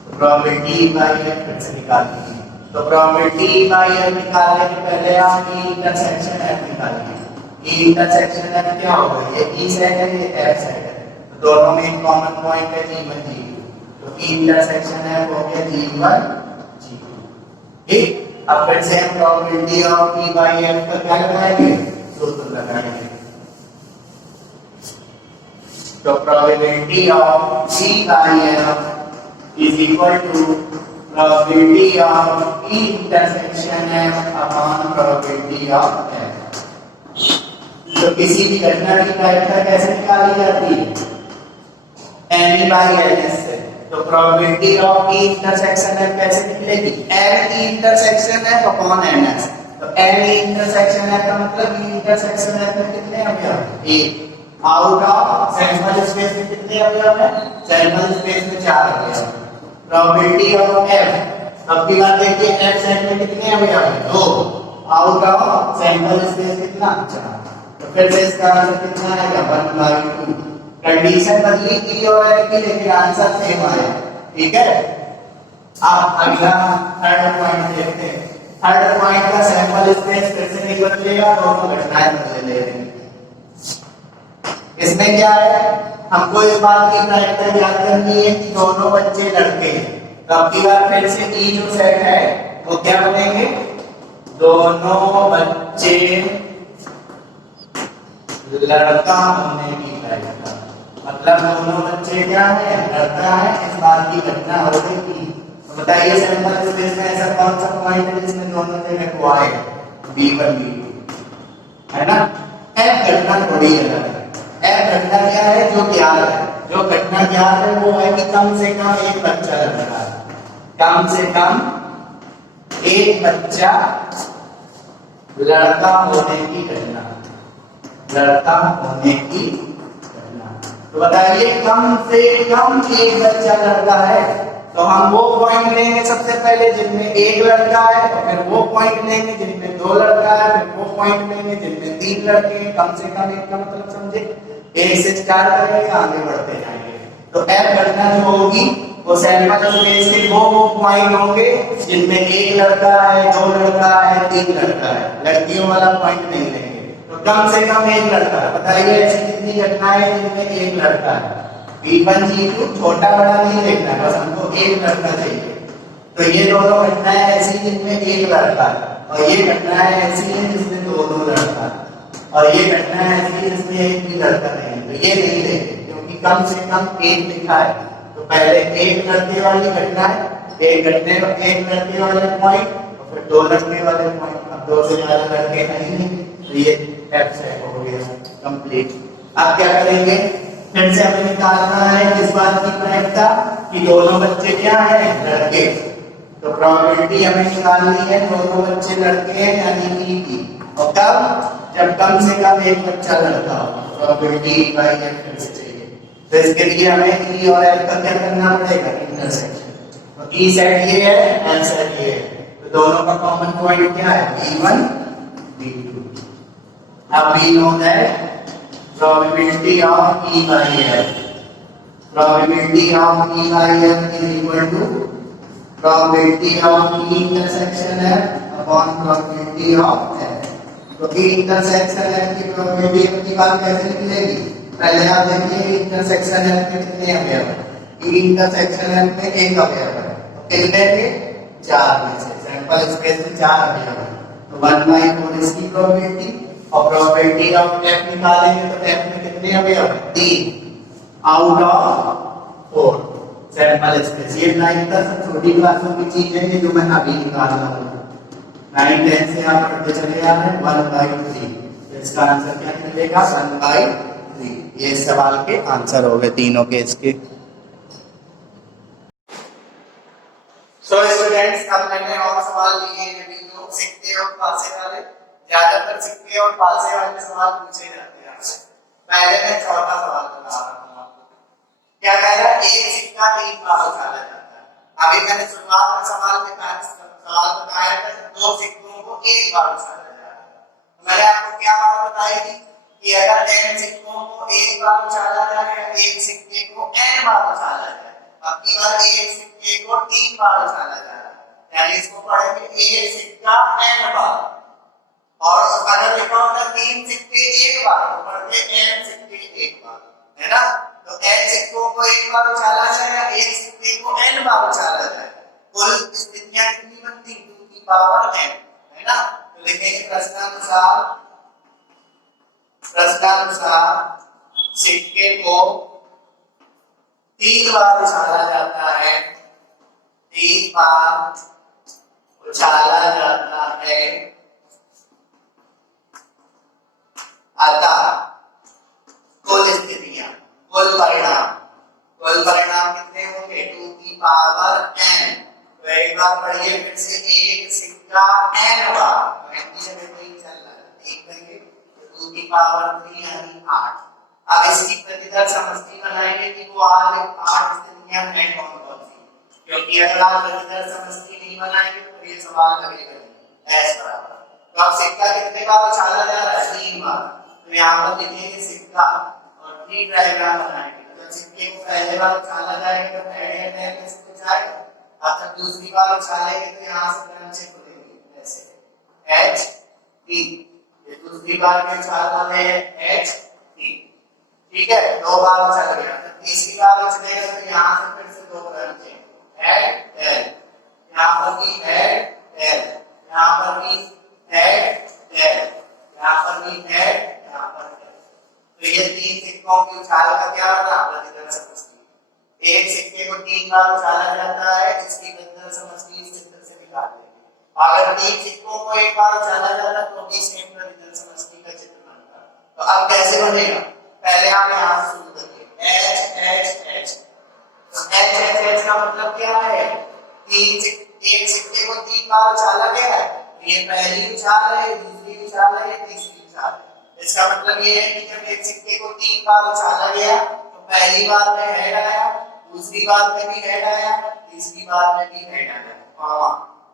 तो प्रोबेबिलिटी बाई f फिर से निकालनी है। तो प्रोबेबिलिटी बाई f निकालने के पहले आप ई इंटरसेक्शन f निकालिए। ई इंटरसेक्शन f क्या होगा, ये ई सेट है, ये f सेट है, तो दोनों में एक कॉमन पॉइंट है g1 g2। तो ई इंटरसेक्शन f हो गया g1 g2। ठीक, अब फिर से हम probability of e by f का क्या लगाएंगे, सूत्र लगाएंगे। तो probability of e by f is equal to probability of e intersection f upon probability of f। तो किसी भी घटना की प्रायिकता कैसे निकाली जाती है, n by ns से। तो probability of e intersection f कैसे निकलेगी, n e intersection f upon ns। तो n e इंटरसेक्शन f का मतलब e इंटरसेक्शन f में कितने अवयव, एक। आउट ऑफ सैंपल स्पेस में कितने अवयव है, सैंपल स्पेस में 4 अवयव। प्रोबेबिलिटी ऑफ f, अब की बात देखिए f सेट में कितने अवयव है, 2। आउट ऑफ सैंपल स्पेस कितना, 4। तो फिर से इसका आंसर कितना आएगा, 1/2। कंडीशन बदली की और f की, लेकिन आंसर सेम आया। ठीक है, अब अगला थर्ड पॉइंट देखते हैं। थर्ड पॉइंट का सैंपल स्पेस फिर से नहीं बदलेगा, दोनों घटनाएं बदल लेंगे। इसमें क्या है, हमको इस बात की प्रायिकता ज्ञात करनी है कि दोनों बच्चे लड़के हैं। तो अब की बार फिर से ई जो सेट है वो क्या बनेंगे, दोनों बच्चे लड़का होने की प्रायिकता, मतलब दोनों बच्चे क्या है, लड़का है, इस बात की घटना हो गई की। तो बताइए सैंपल स्पेस में ऐसा कौन सा पॉइंट है जिसमें दोनों जगह को आए, b1 b2 है ना। f घटना थोड़ी अलग है, एफ घटना क्या है जो ज्ञात है, जो घटना ज्ञात है वो है कि कम से कम एक बच्चा लड़का है, कम से कम एक बच्चा लड़का होने की घटना, लड़का होने की घटना। तो बताइए कम से कम एक बच्चा लड़का है, तो हम वो पॉइंट लेंगे सबसे पहले जिनमें एक लड़का है, और फिर वो पॉइंट लेंगे जिनमें दो लड़का है, फिर वो पॉइंट लेंगे जिनमें तीन लड़के हैं। कम से कम एक का मतलब समझे, एक से स्टार्ट करेंगे आगे बढ़ते जाएंगे। तो एफ घटना जो होगी वो सैंपल स्पेस के वो पॉइंट होंगे जिनमें एक लड़का है, दो लड़का है, तीन लड़का है, लड़कियों वाला पॉइंट नहीं लेंगे। तो कम से कम एक लड़का है, बताइए ऐसी कितनी घटनाएं हैं जिनमें एक लड़का है। P1 G2 छोटा बड़ा नहीं देखना है, बस हमको एक लड़का चाहिए। तो ये दोनों घटनाएं ऐसी जिनमें एक लड़का है, और ये घटनाएं ऐसी हैं जिसमें दो लड़का है, और ये घटनाएं ऐसी हैं जिसमें एक भी लड़का नहीं है। तो ये नहीं लेंगे क्योंकि कम से कम एक लिखा है। तो पहले एक लड़के वाली घटना है, एक लड़के वाले पॉइंट, और फिर दो लड़के वाले पॉइंट। अब दो से ज्यादा लड़के नहीं है, तो ये एफ सेट हो गया कंप्लीट। अब क्या करेंगे, फिर से हमें निकालना है किस बात की प्रायिकता कि दोनों बच्चे क्या हैं, लड़के। तो प्रोबेबिलिटी हमें निकालनी है दोनों बच्चे लड़के हैं यानी ई की, और कब, जब कम से कम एक बच्चा लड़का हो। प्रोबेबिलिटी बाय एफ फिर से चाहिए। तो इसके लिए हमें ई और एफ का क्या करना पड़ेगा, इंटरसेक्शन। तो ई सेट ये है, एफ सेट ये है, तो दोनों का कॉमन पॉइंट क्या है, B1 B2। अब we know that probability of E by F, probability of E by F is equal to probability of E intersection F upon probability of F। तो E intersection F की probability अपनी बात कैसे निकलेगी, पहले आप देखिए intersection F में कितने अवयव हैं। E intersection F में एक अवयव है, तो कितने थे, चार में से, सैंपल स्पेस में चार अवयव है, तो 1/4 इसकी probability, और प्रोबेबिलिटी ऑफ एफ निकालेंगे तो एफ में कितने अवयव हैं, 3 आउट ऑफ 4 सैंपल स्पेस। ये 9 तक छोटी क्लासों की चीज है जो मैं अभी निकाल रहा हूँ। 9 10 से आप पढ़ते चले आ रहे हैं 1/3। इसका आंसर क्या निकलेगा, 1/3। ये सवाल के आंसर हो गए तीनों के इसके। सो स्टूडेंट्स, अब मैंने और सवाल लिए हैं अभी जो सिक्के और पासे वाले, ज्यादातर सिक्के और पासे वाले सवाल पूछे जाते हैं आपसे। पहले मैं चौथा सवाल बता रहा हूँ आपको। क्या कह रहा है, एक सिक्का 3 बार उछाला जाता है। अभी मैंने शुरुआत में सवाल बताया था दो सिक्कों को एक बार उछाला जाता है। मैंने आपको क्या बात बताई थी कि अगर n सिक्कों को एक बार उछाला जाए या एक सिक्के को n बार उछाला जाए, अब की बार एक सिक्के को 3 बार उछाला जा रहा है, यानी इसको पढ़ेंगे एक सिक्का n बार, और अगर लिखा होता 3 सिक्के एक बार तो पढ़ते n सिक्के एक बार, है ना। तो n सिक्कों को एक बार उछाला जाए या एक सिक्के को n बार उछाला जाए, कुल स्थितियां कितनी बनती, 2 की पावर n, है ना। तो लिखेंगे प्रश्नानुसार सिक्के को 3 बार उछाला जाता है, 3 बार उछाला जाता है, अतः कुल स्थितियां, कुल परिणाम कितने होंगे, 2 की पावर n। तो एक बार पढ़िए फिर से, एक सिक्का n बार, तो n की जगह कोई चल रहा है, एक करेंगे तो 2 की पावर 3 यानी 8। अब इसकी प्रतिदर्श समष्टि बनाएंगे कि वो 8 स्थितियां हैं कौन कौन सी, क्योंकि अगर आप प्रतिदर्श समष्टि नहीं बनाएंगे तो ये सवाल लगेगा नहीं, ऐसा बराबर। तो अब सिक्का कितने बार उछाला जा रहा है, 3 बार, तो यहाँ पर लिखेंगे सिक्का और ट्री डायग्राम बनाएंगे। तो सिक्के को पहले बार उछाला जाएगा तो हेड है कैसे कुछ आएगा, अब जब दूसरी बार उछालेंगे तो यहाँ से क्रमशः खुलेंगे ऐसे एच टी, ये दूसरी बार में उछाल वाले हैं एच टी, ठीक है, 2 बार उछल गया। तीसरी बार उछलेगा तो यहाँ से फिर से 2 क्रमशः हेड एल, यहाँ पर भी हेड एल, यहाँ पर भी हेड एल, यहाँ पर भी हेड, यहाँ पर है। तो ये 3 सिक्कों की उछाल का क्या बना, प्रतिदर्श समष्टि। एक सिक्के को 3 बार उछाला जाता है, इसकी प्रतिदर्श समष्टि इस चित्र से निकाल लेंगे। अगर 3 सिक्कों को एक बार उछाला जाता तो भी सेम प्रतिदर्श समष्टि का चित्र बनता। तो अब कैसे बनेगा, पहले आप यहाँ से शुरू करिए एच एच एच। तो एच एच एच का मतलब क्या है कि एक सिक्के को 3 बार उछाला गया है, ये पहली उछाल है, दूसरी उछाल है, ये तीसरी उछाल है। इसका मतलब ये है कि जब एक सिक्के को 3 बार उछाला गया तो पहली बार में हेड आया, दूसरी बार में भी हेड आया, तीसरी बार में भी हेड आया।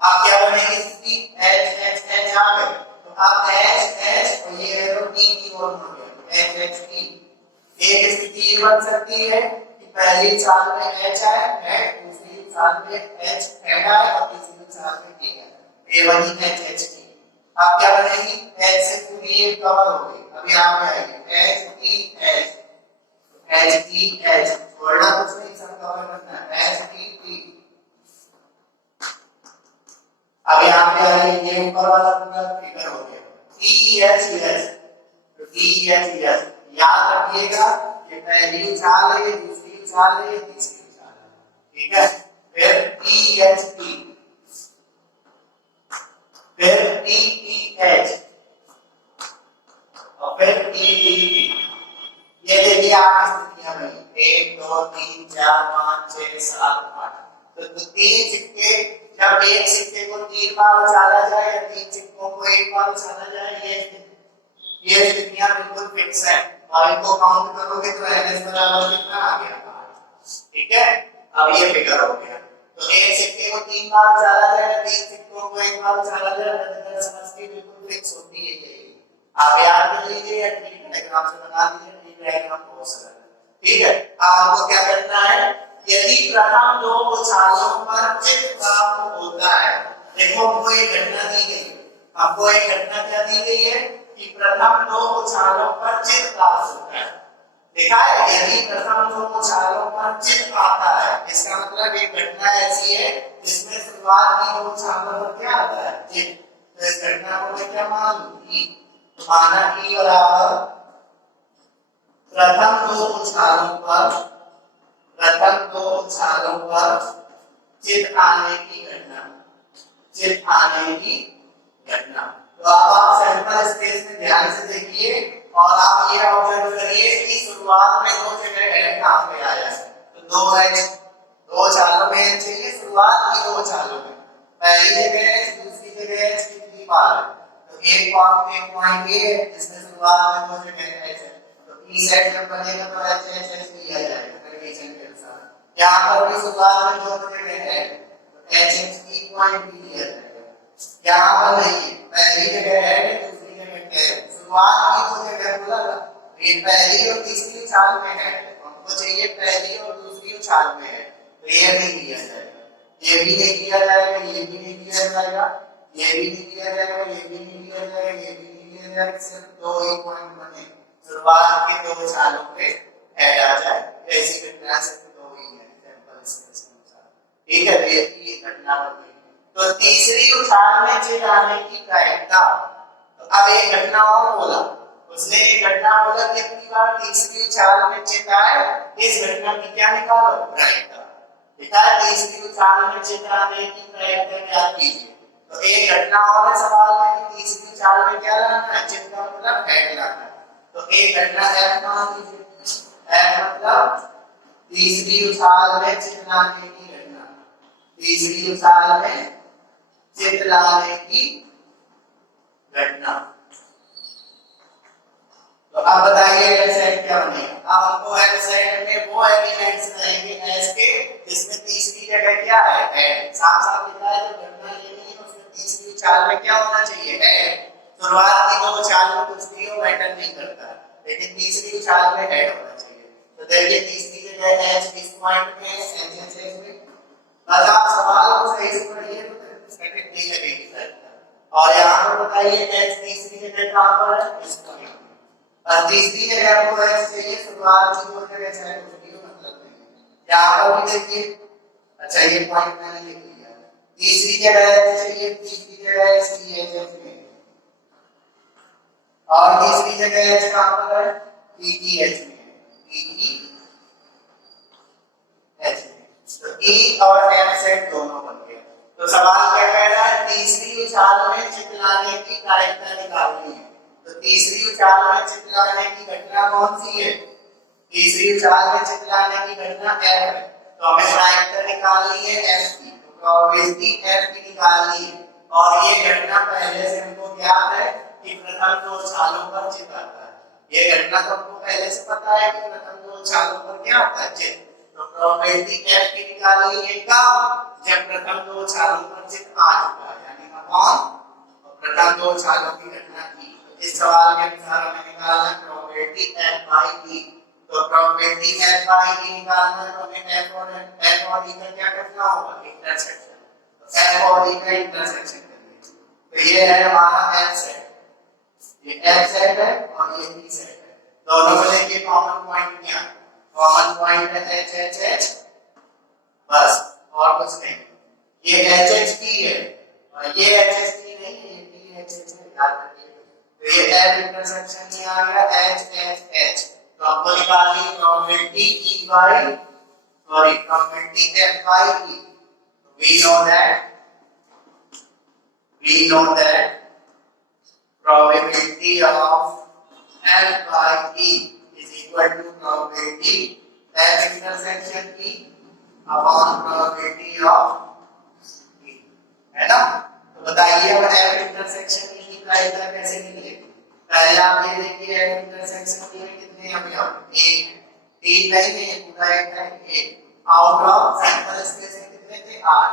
आप क्या बनेगी इसकी एच एच एच आ गए, तो आप एच एच और ये एरो टी की ओर मुड़ गए, एच एच टी। एक स्थिति ये बन सकती है कि पहली चाल में एच आए हेड, दूसरी चाल में एच हेड आए और तीसरी चाल में टी आए, ये बनी एच एच टी। अब क्या बनेगी एच से पूरी ये कवर हो गई। अभी आप आएंगे H T H, H T H छोड़ना कुछ नहीं, सब कवर करना है एच टी टी। अब यहाँ पे आइए ये ऊपर वाला पूरा फिगर हो गया टी एच एच, तो टी एच एच याद रखिएगा ये पहली उछाल है, ये दूसरी उछाल है, ये तीसरी उछाल है, ठीक है। फिर टी एच टी, फिर टी टी एच और फिर टी टी टी। ये देखिए आप स्थितियां बनी 1 2 3 4 5 6 7 8। तो 3 सिक्के, जब एक सिक्के को 3 बार उछाला जाए या 3 सिक्कों को 1 बार उछाला जाए, ये स्थितियां बिल्कुल फिक्स है और इनको काउंट करोगे तो एनएस बराबर कितना आ गया 8, ठीक है। अब ये फिगर हो गया, तो एक सिक्के को 3 बार उछाला जाए, 3 सिक्कों को 1 बार उछाला जाए, तो समझती बिल्कुल फिक्स होती है ये। आप याद कर लीजिए या ट्री डायग्राम से बना लीजिए, ट्री डायग्राम बहुत सरल है, ठीक है। आपको क्या करना है, यदि प्रथम 2 उछालों पर चित्त प्राप्त होता है, देखो हमको एक घटना दी गई है, आपको एक घटना क्या दी गई है कि प्रथम 2 उछालों पर चित्त प्राप्त होता है। देखा है, यदि प्रथम 2 उछालों पर चित्त आता है, इसका मतलब एक घटना ऐसी है जिसमें शुरुआत की 2 उछालों पर क्या आता है चित्त। तो इस घटना को मैं क्या मान लूं, माना कि बराबर प्रथम 2 उछालों पर चित्त आने की घटना, चित्त आने की घटना। तो अब आप सैंपल स्पेस में ध्यान से देखिए और आप ये ऑब्जर्व करिए कि शुरुआत में 2 जगह हेड कहां पे आया है, तो 2 एच, 2 चालों में एच चाहिए, शुरुआत की 2 चालों में पहली जगह एच, दूसरी जगह एच, कितनी बार है, तो एक पॉइंट ये है जिसमें शुरुआत में 2 जगह एच है, तो ई सेट जब बनेगा तो एच एच एच लिया जाएगा कंडीशन के अनुसार। यहां पर भी शुरुआत में 2 जगह है तो एच एच की पॉइंट भी लिया जाएगा। यहाँ पर नहीं, पहली जगह है, दूसरी जगह है, शुरुआत की 2 जगह बोला था, ये पहली और तीसरी उछाल में है, हमको चाहिए पहली और दूसरी उछाल में है, तो ये नहीं लिया जाएगा, ये भी नहीं लिया जाएगा, ये भी नहीं लिया जाएगा, ये भी नहीं लिया जाएगा, ये भी नहीं लिया जाएगा, ये भी नहीं लिया जाएगा, सिर्फ 2 ही पॉइंट बने, शुरुआत के 2 उछालों पे हेड आ जाए, ऐसी घटना सिर्फ 2 ही है सैंपल स्पेस के अनुसार, ठीक है। ये घटना बनी। तो तीसरी उछाल में चित्त आने की प्रायिकता, तो अब एक घटना और बोला, उसने एक घटना बोला कि अपनी बार तीसरी उछाल में चित्त आए, इस घटना की क्या निकालो प्रायिकता, देखा तीसरी उछाल में चित्त आने की प्रायिकता क्या कीजिए। तो एक घटना और है सवाल में कि तीसरी उछाल में क्या लाना है, चित्त का मतलब हेड लाना है, तो एक घटना एफ मान लीजिए, एफ मतलब तीसरी उछाल में चित्त लाने की घटना, तीसरी उछाल में चित्त लाने की घटना। तो अब बताइए एल सेट क्या बनेगा। अब हमको एल सेट में वो एलिमेंट्स रहेंगे एस के जिसमें तीसरी जगह क्या है हेड, साफ साफ लिखा है, जो घटना लेनी है उसमें तीसरी चाल में क्या होना चाहिए हेड। शुरुआत की 2 चाल में कुछ भी हो मैटर नहीं करता, लेकिन तीसरी चाल में हेड होना चाहिए। तो देखिए तीसरी जगह एच इस पॉइंट में एच एच एच में, बस आप सवाल को सही से पढ़िए तो सेकंड नहीं लगेगी सर। और यहाँ पर बताइए एच तीसरी जगह कहां पर है, इस पॉइंट में, और तीसरी जगह आपको एच चाहिए, शुरुआत की 2 जगह चाहे कुछ भी हो मतलब नहीं। यहाँ पर भी देखिए, अच्छा ये पॉइंट मैंने लिख लिया, तीसरी जगह एच चाहिए, तीसरी जगह एच की एच एच में, और तीसरी जगह एच कहां पर है ई की एच में, ई की एच में, तो ई और एफ सेट दोनों बन गए। तो सवाल क्या कह रहा है, तीसरी उछाल में चित्त लाने की प्रायिकता निकालनी है, तो तीसरी उछाल में चिपलाने की घटना कौन सी है? तीसरी उछाल में चिपलाने की घटना F है। तो हमें प्रायिकता निकालनी है F की, तो प्रोबेबिलिटी F की निकालनी है। और ये घटना पहले से हमको ज्ञात है कि प्रथम दो उछालों पर चिप आता है। ये घटना तो हमको पहले से पता है कि प्रथम दो उछालों पर क्या आता है, चिप। तो प्रोबेबिलिटी F की निकालनी है कब? जब प्रथम दो उछालों पर चिप आ चुका है, यानी अपॉन प्रथम दो उछालों की घटना की। इस सवाल के अनुसार हमें निकालना है प्रोबेबिलिटी F by E। तो प्रोबेबिलिटी F by E निकालना है तो हमें F और E का क्या करना होगा? इंटरसेक्शन। तो F और E का इंटरसेक्शन करेंगे। तो ये है हमारा F सेट, ये F सेट है और ये E सेट है। दोनों में देखिए कॉमन पॉइंट क्या है? कॉमन पॉइंट है H H H, बस और कुछ नहीं। ये H H T है और ये H H T नहीं है, ये T H H है, याद रखिए। तो ये F इंटरसेक्शन ही आ गया H H H। तो आपको निकालनी probability E by probability F by E। We know that probability of F by E is equal to probability F intersection E upon probability of E, है ना? तो बताइए अब F intersection E की प्रायिकता कैसे निकलेगी? पहले आप ये देखिए F intersection E में कितने अवयव? एक, तीन नहीं है, पूरा एक है, एक। आउट ऑफ सैंपल स्पेस में कितने थे? 8,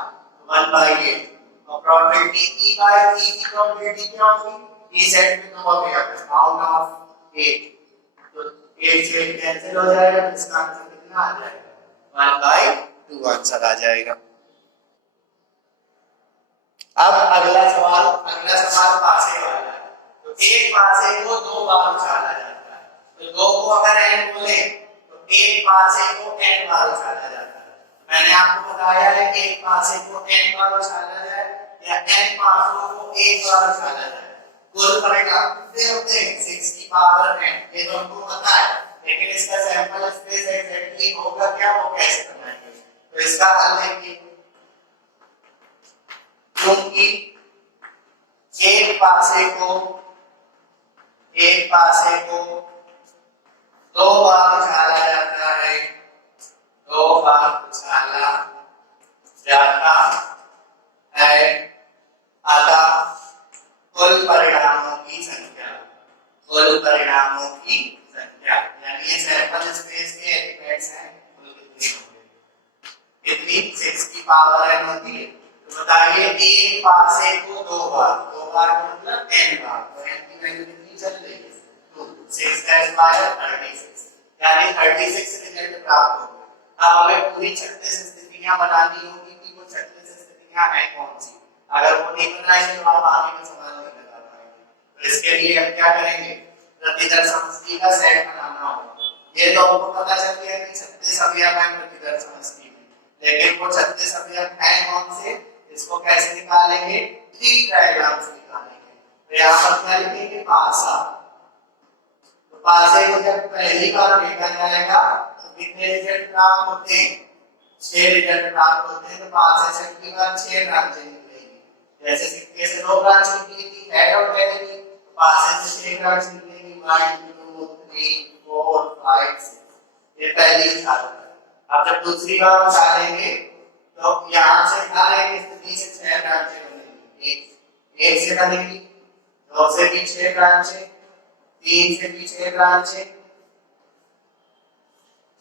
1/8। और प्रोबेबिलिटी E by E की प्रोबेबिलिटी क्या होगी? E सेट में दो अवयव आउट ऑफ 8, तो 8 से 8 कैंसिल हो जाएगा, तो इसका आंसर कितना आ जाएगा? 1/2 आंसर आ जाएगा। अब अगला सवाल पासे वाला है। तो एक पासे को दो बार उछाला जाता है, तो दो को अगर n बोले तो एक पासे को n बार उछाला जाता है। मैंने आपको बताया है कि एक पासे को n बार उछाला जाए या n पासों को एक बार उछाला जाए, कुल परिणाम कितने होते हैं? 6 की पावर n। ये तो हमको पता है, लेकिन इसका सैंपल स्पेस एग्जैक्टली होगा क्या, वो कैसे बनाएंगे? तो इसका हल है कि क्योंकि एक पासे को दो बार उछाला जाता है, दो बार उछाला जाता है, अतः कुल परिणामों की संख्या यानी ये सैंपल स्पेस के एलिमेंट्स हैं, कुल कितने होंगे? कितनी? 6 की पावर n होती है। तो बताइए एक पासे को दो बार का मतलब n बार, तो n की वैल्यू कितनी चल रही है? 2, 6 का स्क्वायर 36, यानी 36 रिजल्ट प्राप्त होगा। अब हमें पूरी 36 स्थितियां बनानी होगी कि वो 36 स्थितियां हैं कौन सी। अगर वो नहीं बनाएंगे तो आप आगे का सवाल नहीं लगा पाएंगे। तो इसके लिए हम क्या करेंगे? प्रतिदर्श समष्टि का सेट बनाना होगा। ये तो आपको पता चल गया कि 36 अवयव हैं प्रतिदर्श समष्टि में, लेकिन वो 36 अवयव हैं कौन से? इसको कैसे निकालेंगे? ट्री डायग्राम से निकालेंगे। तो यहाँ पर क्या लिखेंगे? पासा। तो पासे को जब पहली बार देखा जाएगा तो कितने रिजल्ट प्राप्त होते हैं? 6 रिजल्ट प्राप्त होते हैं। तो पासे से की बार 6 ब्रांचें निकलेंगी। जैसे सिक्के से 2 ब्रांचें निकली थी हेड और टेल की, पासे से 6 ब्रांचें निकलेंगी। 1 2 3 4 5 6, ये पहली उछाल है। अब जब दूसरी बार उछालेंगे तो यहाँ से हर एक स्थिति से 6 ब्रांचें बनेंगी। एक से बनेगी, 2 से भी 6 ब्रांचें, 3 से भी 6 ब्रांचें,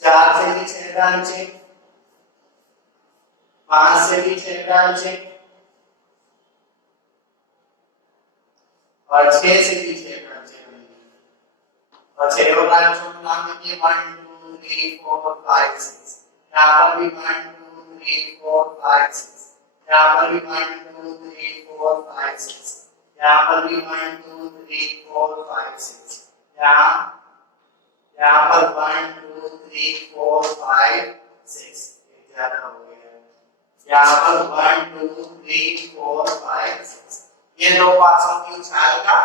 4 से भी 6 ब्रांचें, 5 से भी 6 ब्रांचें और 6 से भी 6 ब्रांचें बनेंगी। और 6 ब्रांचों का नाम लिखिए 1 2 3 4 5 6। यहाँ पर भी 1 2 3 4 5 6, यहाँ पर भी 1 2 3 4 5 6, यहाँ पर भी 1 2 3 4 5 6, यहाँ पर 1 2 3 4 5 6, ज्यादा हो गया। यहाँ पर 1 2 3 4 5 6, ये दो पासों की उछाल का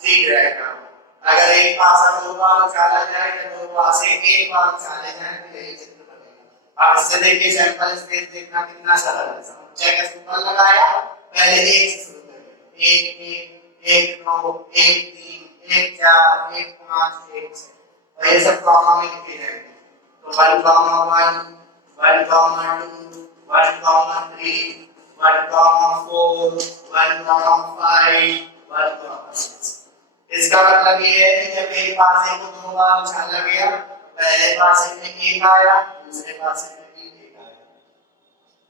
ट्री डायग्राम। अगर एक पासा दो बार उछाला जाए या दो पासे एक बार उछाले जाए तो यही चित्र बनेगा। अब इससे देखिए सैंपल स्पेस देखना कितना सरल है। समुच्चय का सिंबल लगाया, पहले एक से शुरू करें, 1 1 1 2 1 3 1 4 1 5 1 6 और ये सब कॉमा में लिखे जाएंगे। तो 1 comma 1 1 comma 2 1 comma 3 1 comma 4 1 comma 5 1 comma 6। इसका मतलब ये है कि जब एक पासे को दो बार उछाला गया, पहले पासे में एक आया, दूसरे पासे में भी एक आया।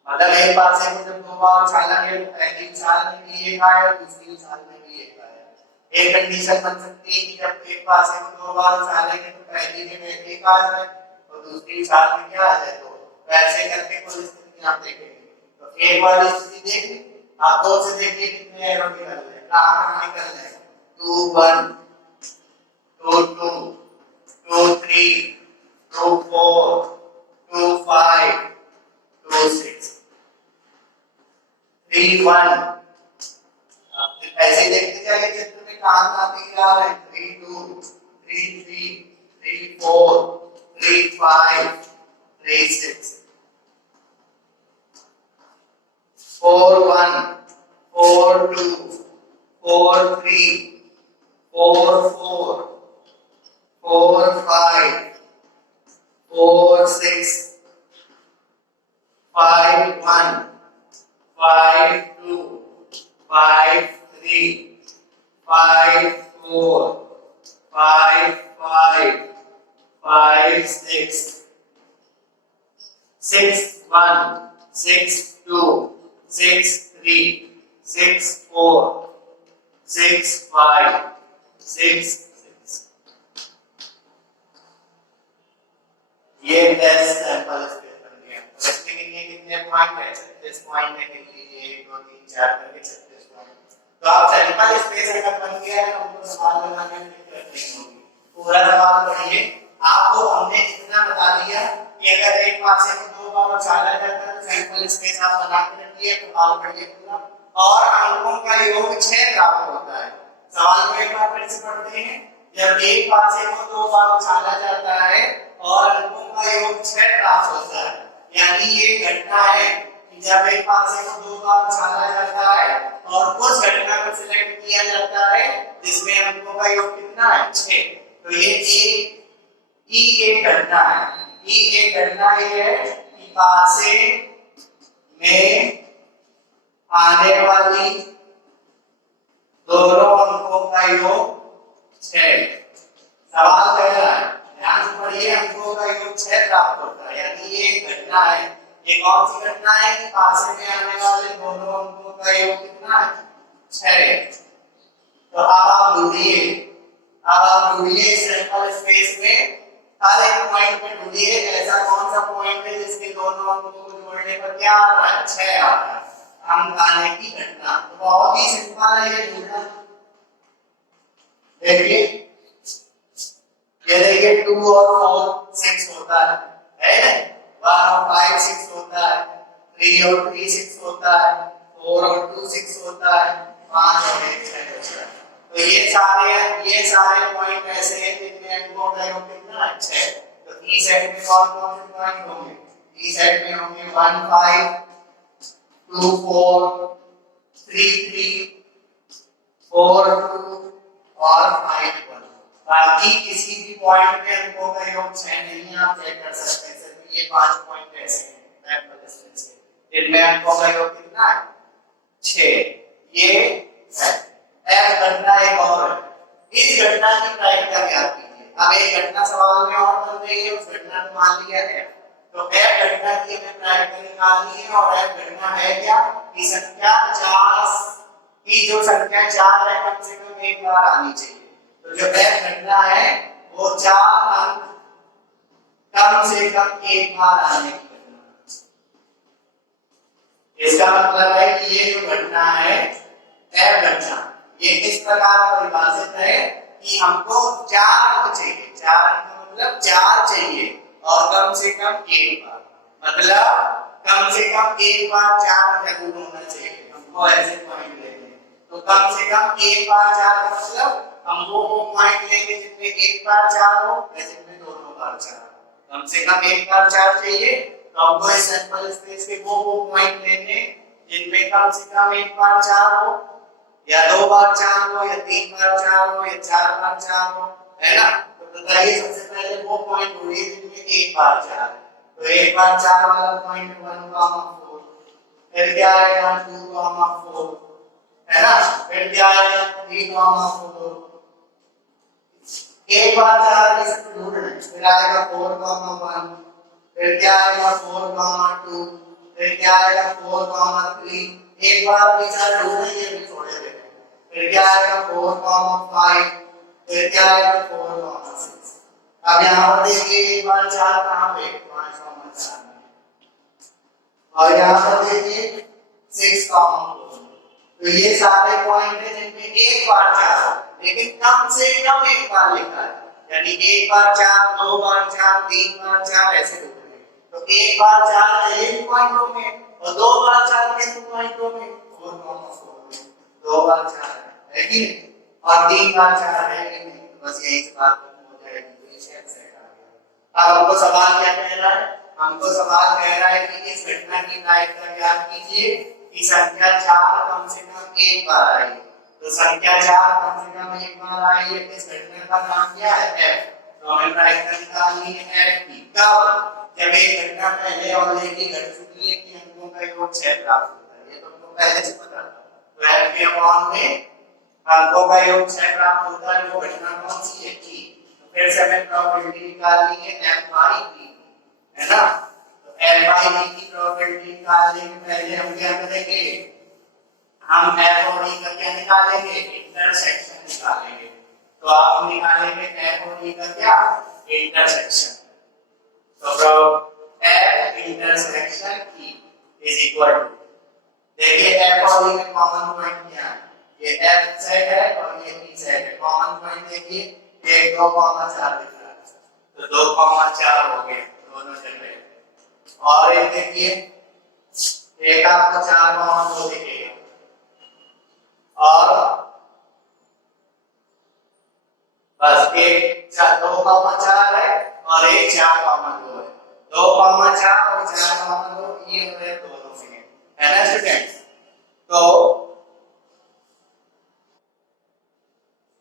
मतलब एक पासे को जब दो बार उछाला गया तो पहली उछाल में भी एक आया, दूसरी उछाल में भी एक आया। एक कंडीशन बन सकती है कि जब एक पासे को दो बार उछालेंगे तो पहली जगह एक आ जाए और दूसरी उछाल में क्या आ जाए दो। वैसे करके कोई स्थिति आप देखेंगे। तो एक बार स्थिति देखिए, आप दो से देखिए कितने एरो निकल रहे हैं, कहां निकल रहे हैं। 2 1 2 2 2 3 2 4 2 5 2 6 3 1। ऐसे देखते जाइए चित्र में कहां दिख रहा है। 3 2 3 3 3 4 3 5 3 6 4 1 4 2 4 3 4 4 4 5 4 6 5 1 5 2 5 3 5 4 5 5 5 6 6 1 6 2 6 3 6 4 6 5 6 6। ये टेस्ट सैंपल स्पेस बन गया। इसमें कितने पॉइंट है? 36 पॉइंट है। लिख लीजिए 1 2 3 4 करके 36 पॉइंट। तो आप सैंपल स्पेस अगर बन गया है तो हमको सवाल बनाने में दिक्कत नहीं होगी। पूरा सवाल पढ़िए। आपको हमने इतना बता दिया कि अगर एक पासे को दो बार उछाला जाता है तो सैंपल स्पेस आप बना के रखिए। तो सवाल पढ़िए पूरा। और अंकों का योग 6 प्राप्त होता है। सवाल को एक बार फिर से पढ़ते हैं। जब एक पासे को दो बार उछाला जाता है और अंकों का योग 6 प्राप्त होता है, यानी ये घटना है कि जब एक पासे को दो बार उछाला जाता है और उस घटना को सिलेक्ट किया जाता है जिसमें अंकों का योग कितना है 6। तो ये एक घटना है। एक घटना ये है कि पासे में आने वाली दोनों अंकों का योग 6। सवाल कह रहा है, ध्यान से पढ़िए, अंकों का योग 6 प्राप्त होता है, यानी ये एक घटना है। ये कौन सी घटना है कि पासे में आने वाले दोनों अंकों का योग कितना है 6। तो अब आप ढूंढिए सैंपल स्पेस में हर एक पॉइंट पे ढूंढिए ऐसा कौन सा पॉइंट है जिसके दोनों अंकों को जोड़ने पर क्या आ रहा है 6 आ रहा है। अंक आने की घटना। तो बहुत ही सिंपल है ये ढूंढना। देखिए ये देखिए 2 और 4 6 होता है ना। 1 और 5 6 होता है, 3 और 3 6 होता है, 4 और 2 6 होता है, 5 और 1 6 होता है। तो ये सारे पॉइंट ऐसे हैं जिनमें अंकों का योग कितना है 6। तो ई सेट में कौन कौन से पॉइंट होंगे? ई सेट में होंगे 1 5 2 4 3 3 4 2 और 5 1। बाकी किसी भी पॉइंट पे अंकों का योग 6 नहीं आप चेक कर सकते हैं। सिर्फ ये 5 पॉइंट ऐसे हैं सैंपल स्पेस के इनमें अंकों का योग कितना है 6। ये है। एफ घटना एक और है। इस घटना की प्रायिकता ज्ञात कीजिए। अब एक घटना सवाल में और बन रही है, उस घटना को मान लिया है। तो एफ घटना की हमें प्रायिकता निकालनी है और एफ घटना है क्या कि संख्या 4 की जो संख्या 4 है कम से कम एक बार आनी चाहिए। तो जो एफ घटना है वो 4 अंक कम से कम एक बार आने की घटना। इसका मतलब है कि ये जो घटना है एफ घटना ये इस प्रकार परिभाषित है कि हमको 4 अंक चाहिए। 4 अंक मतलब 4 चाहिए और कम से कम एक बार, मतलब कम से कम एक बार 4 जरूर होना चाहिए। हमको ऐसे पॉइंट लेने तो कम से कम एक बार 4 का मतलब हमको वो पॉइंट लेंगे जिसमें एक बार 4 हो या जिसमें दोनों बार 4 हो। कम से कम एक बार 4 चाहिए। तो हमको इस सैंपल स्पेस के वो पॉइंट लेने जिनमें कम से कम एक बार 4 हो या 2 बार 4 हो, या 3 बार 4 हो, या 4 बार 4 हो, है ना? तो बताइए सबसे पहले वो पॉइंट ढूंढिए जिनमें 1 बार 4 है। तो 1 बार 4 वाला पॉइंट 1,4, फिर क्या आएगा 2,4, है ना? फिर क्या आएगा 3,4, एक बार 4 में से ढूंढना है, फिर आएगा 4,1, फिर क्या आएगा 4,2, फिर क्या आएगा 4,3, एक बार भी 4 ढूंढना ही है, छोड़ देंगे। फिर क्या आएगा 4,5, फिर क्या आएगा 4,6। अब यहाँ पर देखिए एक बार 4 कहाँ पे 5,4 में, और यहाँ पर देखिए 6,4। तो ये सारे पॉइंट है जिनमें एक बार 4 है, लेकिन कम से कम एक बार लिखा है, यानी एक बार 4, 2 बार 4, 3 बार 4 ऐसे होते हैं। तो एक बार 4 है इन पॉइंटों में, और 2 बार 4 किन पॉइंटों में 4,4 में। 2 बार 4 है कि नहीं, और 3 बार 4 है कि नहीं। तो बस यही से बात हो जाएगी। तो ये सेट आ गया। अब हमको सवाल क्या कह रहा है? हमको सवाल कह रहा है कि इस घटना की प्रायिकता ज्ञात कीजिए कि संख्या 4 कम से कम एक बार आई। तो संख्या 4 कम से कम एक बार आई है, इस घटना का नाम क्या है? f। तो हमें प्रायिकता निकालनी है f की। कब? जब एक घटना पहले और लेके घट चुकी है कि अंकों का योग 6 प्राप्त होता है। ये तो हमको पहले से पता था। तो f के अपॉन में अंकों का योग 6 प्राप्त होता है। वो घटना कौन सी है? की। तो फिर से हमें प्रोबेबिलिटी निकालनी है f बाई p, है ना? तो f बाई p की प्रोबेबिलिटी निकालने के पहले हम क्या करेंगे? हम f और e का क्या निकालेंगे? इंटरसेक्शन निकालेंगे। तो आप हम निकालेंगे f और e का क्या? इंटरसेक्शन। तो f intersection e is equal to, देखिए f और e में कॉमन पॉइंट क्या है? ये f सेट है और ये e सेट है। कॉमन पॉइंट देखिए 1, 2,4 दिख रहा है, तो 2,4 हो गए दोनों जगह। और ये देखिए एक आपको 4,2 दिखेगा, और बस एक 2,4 है और एक 4,2 है। 2,4 और 4,2 ये हो गए दोनों में, है ना स्टूडेंट्स? तो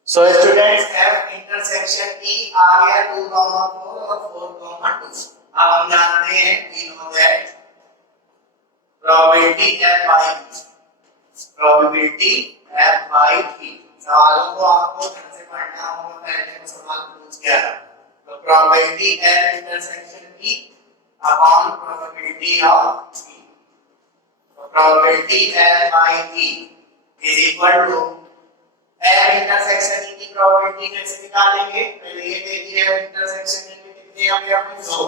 स्टूडेंट्स f इंटरसेक्शन e आ गया 2,4 और 4,2। अब हम जानते हैं कि no that probability f by p, probability f by p। सवालों को आपको ढंग से पढ़ना होगा, पहले तो सवाल पूछ गया था। तो probability f intersection e upon probability of p, तो probability f by p is equal to f intersection e की प्रोबेबिलिटी कैसे निकालेंगे? पहले ये देखिए f इंटरसेक्शन e में कितने अवयव हैं? 2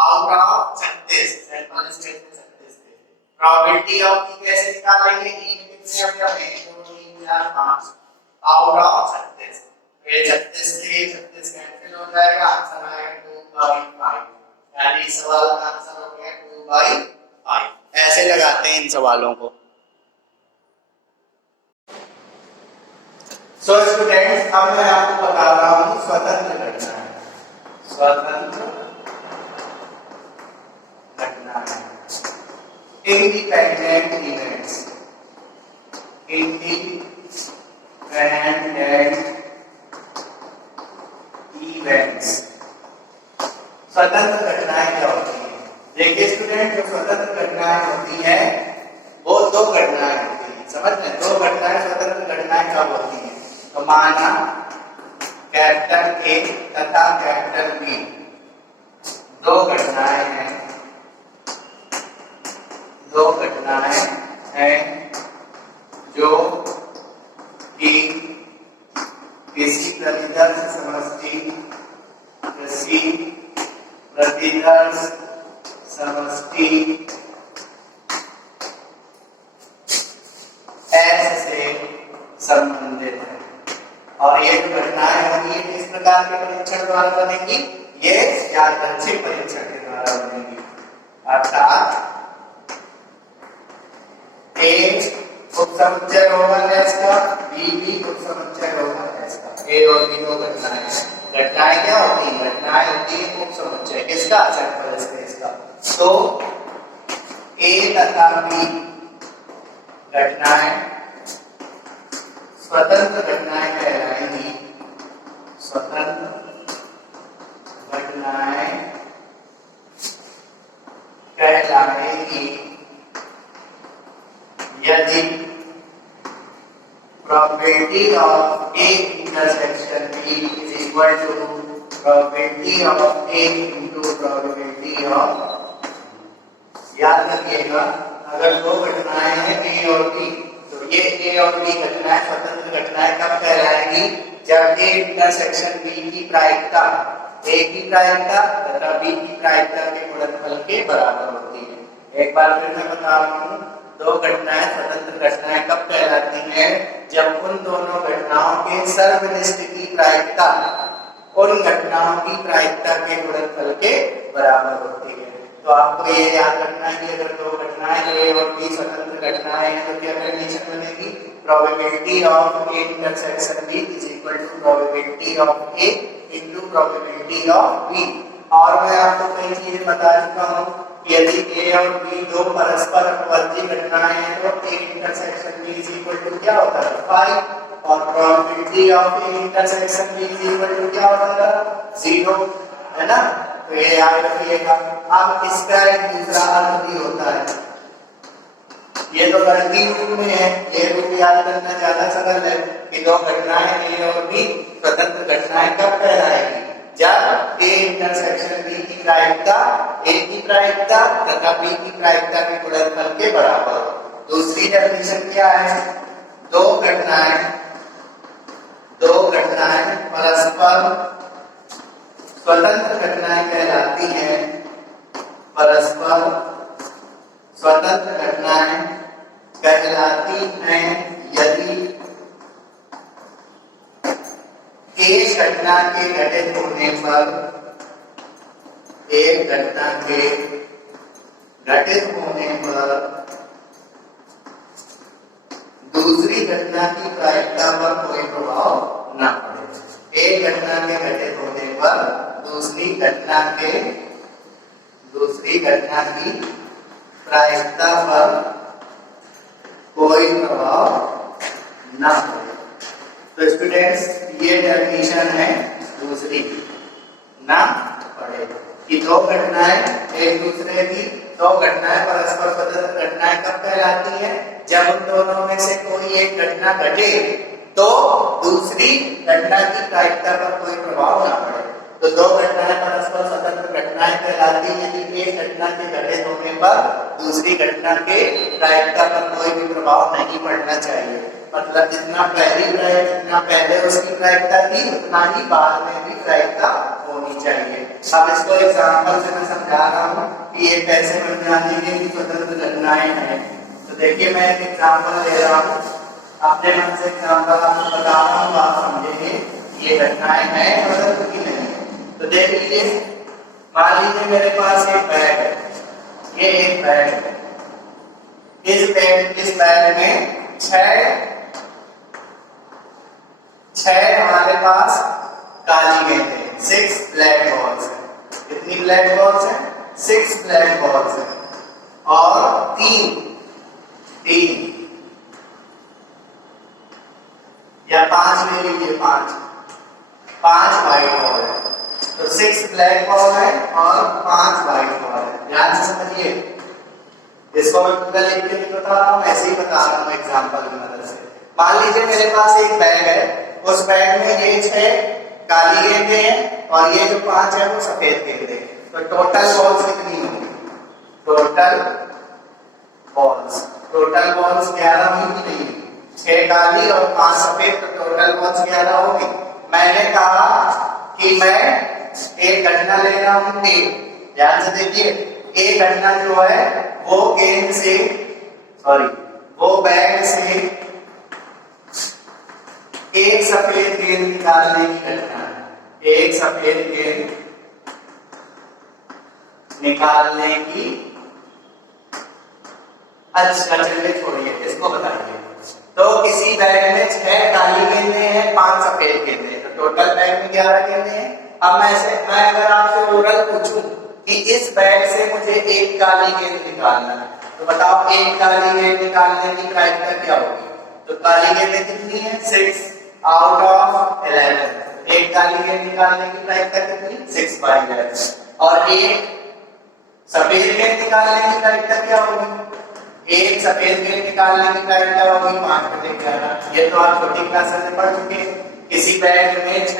आउट ऑफ 36, सैंपल स्टेट में 36 थे। प्रोबेबिलिटी ऑफ e कैसे निकालेंगे? e में कितने अवयव हैं? 2, 3, 4, 5 आउट ऑफ 36। ये 36 से 36 कैंसिल हो जाएगा, आंसर आएगा 2/5, यानी इस सवाल का आंसर हो गया 2/5। ऐसे लगाते हैं इन सवालों को। सो स्टूडेंट्स अब मैं आपको बता रहा हूं स्वतंत्र घटनाएं। स्वतंत्र घटनाएं, इंडिपेंडेंट इवेंट्स, इंडिपेंडेंट इवेंट्स। स्वतंत्र घटनाएं क्या होती हैं? देखिए स्टूडेंट, जो स्वतंत्र घटनाएं होती हैं वो 2 घटनाएं होती हैं। समझ लें, 2 घटनाएं स्वतंत्र घटनाएं कब होती हैं? तो माना कैपिटल ए तथा कैपिटल बी 2 घटनाएं हैं, 2 घटनाएं हैं जो कि किसी प्रतिदर्श समष्टि, किसी प्रतिदर्श समष्टि एस से संबंधित है। और ये जो घटनाएं होंगी ये किस प्रकार के परीक्षण द्वारा बनेगी? ये यादृच्छिक परीक्षण के द्वारा बनेगी। अर्थात ए उपसमुच्चय होगा एस का, बी भी उपसमुच्चय होगा एस का। ए और बी 2 घटनाएं हैं। घटनाएं क्या होती हैं? घटनाएं होती है उपसमुच्चय किसका? सैंपल स्पेस का। तो ए तथा बी घटनाएं स्वतंत्र घटनाएं कहलाएंगी, स्वतंत्र घटनाएं कहलाएंगी यदि probability of A intersection B is equal to probability of A into probability of, याद रखिएगा अगर दो घटनाएं हैं A और B तो ये A और B घटनाएं स्वतंत्र घटनाएं कब कहलाएंगी, जब A इंटरसेक्शन B की प्रायिकता A की प्रायिकता तथा B की प्रायिकता के गुणनफल के बराबर होती है। एक बार फिर मैं बता रहा हूँ, दो घटनाएं स्वतंत्र घटनाएं कब कहलाती हैं, जब उन दोनों घटनाओं के सर्वनिष्ठ की प्रायिकता उन घटनाओं की प्रायिकता के गुणनफल के बराबर होती है। तो आपको ये याद रखना है कि अगर दो घटनाएं A और B स्वतंत्र घटनाएं हैं तो क्या कंडीशन बनेगी, probability of A intersection B is equal to probability of A into probability of B। और मैं आपको कई चीजें बता चुका हूँ कि यदि A और B दो परस्पर अपवर्ती घटनाएं हैं तो A intersection B is equal to क्या होता है 5 और probability of A intersection B is equal to क्या होता है 0, है ना। तो ये याद रखिएगा। अब इसका एक दूसरा अर्थ भी होता है, ये तो गणितीय रूप में है, ये रूप याद करना ज्यादा सरल है कि दो घटनाएं A और B स्वतंत्र घटनाएं कब कहलाएंगी, जब A इंटरसेक्शन B की प्रायिकता A की प्रायिकता तथा B की प्रायिकता के गुणनफल के बराबर हो। दूसरी डेफिनेशन क्या है, दो घटनाएं परस्पर स्वतंत्र घटनाएं कहलाती हैं, परस्पर स्वतंत्र घटनाएं कहलाती हैं यदि एक घटना के घटित होने पर एक घटना के घटित होने पर दूसरी घटना की प्रायिकता पर कोई प्रभाव न पड़े। एक घटना के घटित होने पर दूसरी घटना की प्रायिकता पर कोई प्रभाव न पड़े। तो स्टूडेंट्स ये डेफिनेशन है दूसरी, ना पड़े कि दो घटनाएं एक दूसरे की दो घटनाएं परस्पर स्वतंत्र घटनाएं कब कहलाती हैं, जब उन दोनों में से कोई एक घटना घटे तो दूसरी घटना की प्रायिकता पर कोई प्रभाव ना पड़े। तो दो घटनाएं परस्पर स्वतंत्र घटनाएं कहलाती हैं यदि एक घटना के घटित होने पर दूसरी घटना के प्रायिकता पर कोई भी प्रभाव नहीं पड़ना चाहिए। मतलब जितना पहले उसकी प्रायिकता थी उतना ही बाद में भी प्रायिकता होनी चाहिए। अब इसको एग्जांपल से मैं समझा रहा हूँ कि ये कैसे बन जाएंगे कि स्वतंत्र घटनाएं हैं। तो देखिए मैं एक एग्जांपल ले रहा हूँ, अपने मन से एग्जांपल आपको बता रहा हूँ, आप समझेंगे ये घटनाएं हैं स्वतंत्र की नहीं। तो देख लीजिए, मान लीजिए मेरे पास एक बैग है, ये एक बैग है, इस बैग में छह हमारे पास काली गेंद है, 6 ब्लैक बॉल्स है। कितनी ब्लैक बॉल्स है, 6 ब्लैक बॉल्स है और तीन या 5 ले लीजिए, 5 व्हाइट बॉल है। तो 6 ब्लैक बॉल है और 5 व्हाइट बॉल है। ध्यान से समझिए, इसको मैं पूरा लिख के नहीं बता रहा हूँ, ऐसे ही बता रहा हूँ एग्जांपल की मदद से। मान लीजिए मेरे पास एक बैग है, उस बैग में ये 6 काली गेंदें हैं और ये जो 5 है वो सफेद गेंदें हैं। तो टोटल बॉल्स कितनी होंगी, टोटल बॉल्स 11 हुई कि नहीं, 6 काली और 5 सफेद, तो टोटल बॉल्स 11 होगी। मैंने कहा कि मैं एक घटना ले रहा हूं ए, ध्यान से देखिए, एक घटना जो है वो बैग से एक सफेद गेंद निकालने की घटना है, एक सफेद गेंद निकालने की। अच्छा चलिए छोड़िए, इसको बताइए। तो किसी बैग में 6 काली गेंदें हैं, 5 सफेद गेंदें हैं, तो टोटल बैग में 11 गेंदें हैं। अब मैं अगर आपसे ओरल पूछूं कि इस बैग से मुझे एक काली गेंद निकालना है, तो बताओ एक काली गेंद निकालने की प्रायिकता क्या होगी। तो काली गेंदें कितनी है 6 आउट ऑफ 11। एक काली गेंद निकालने की प्रायिकता कितनी 6/11 और एक सफेद गेंद निकालने की प्रायिकता क्या होगी एक सफेद गेंद निकालने की प्रायिकता होगी 5/11। ये तो आप छोटी क्लासेस में पढ़ चुके हैं। किसी बैग में 6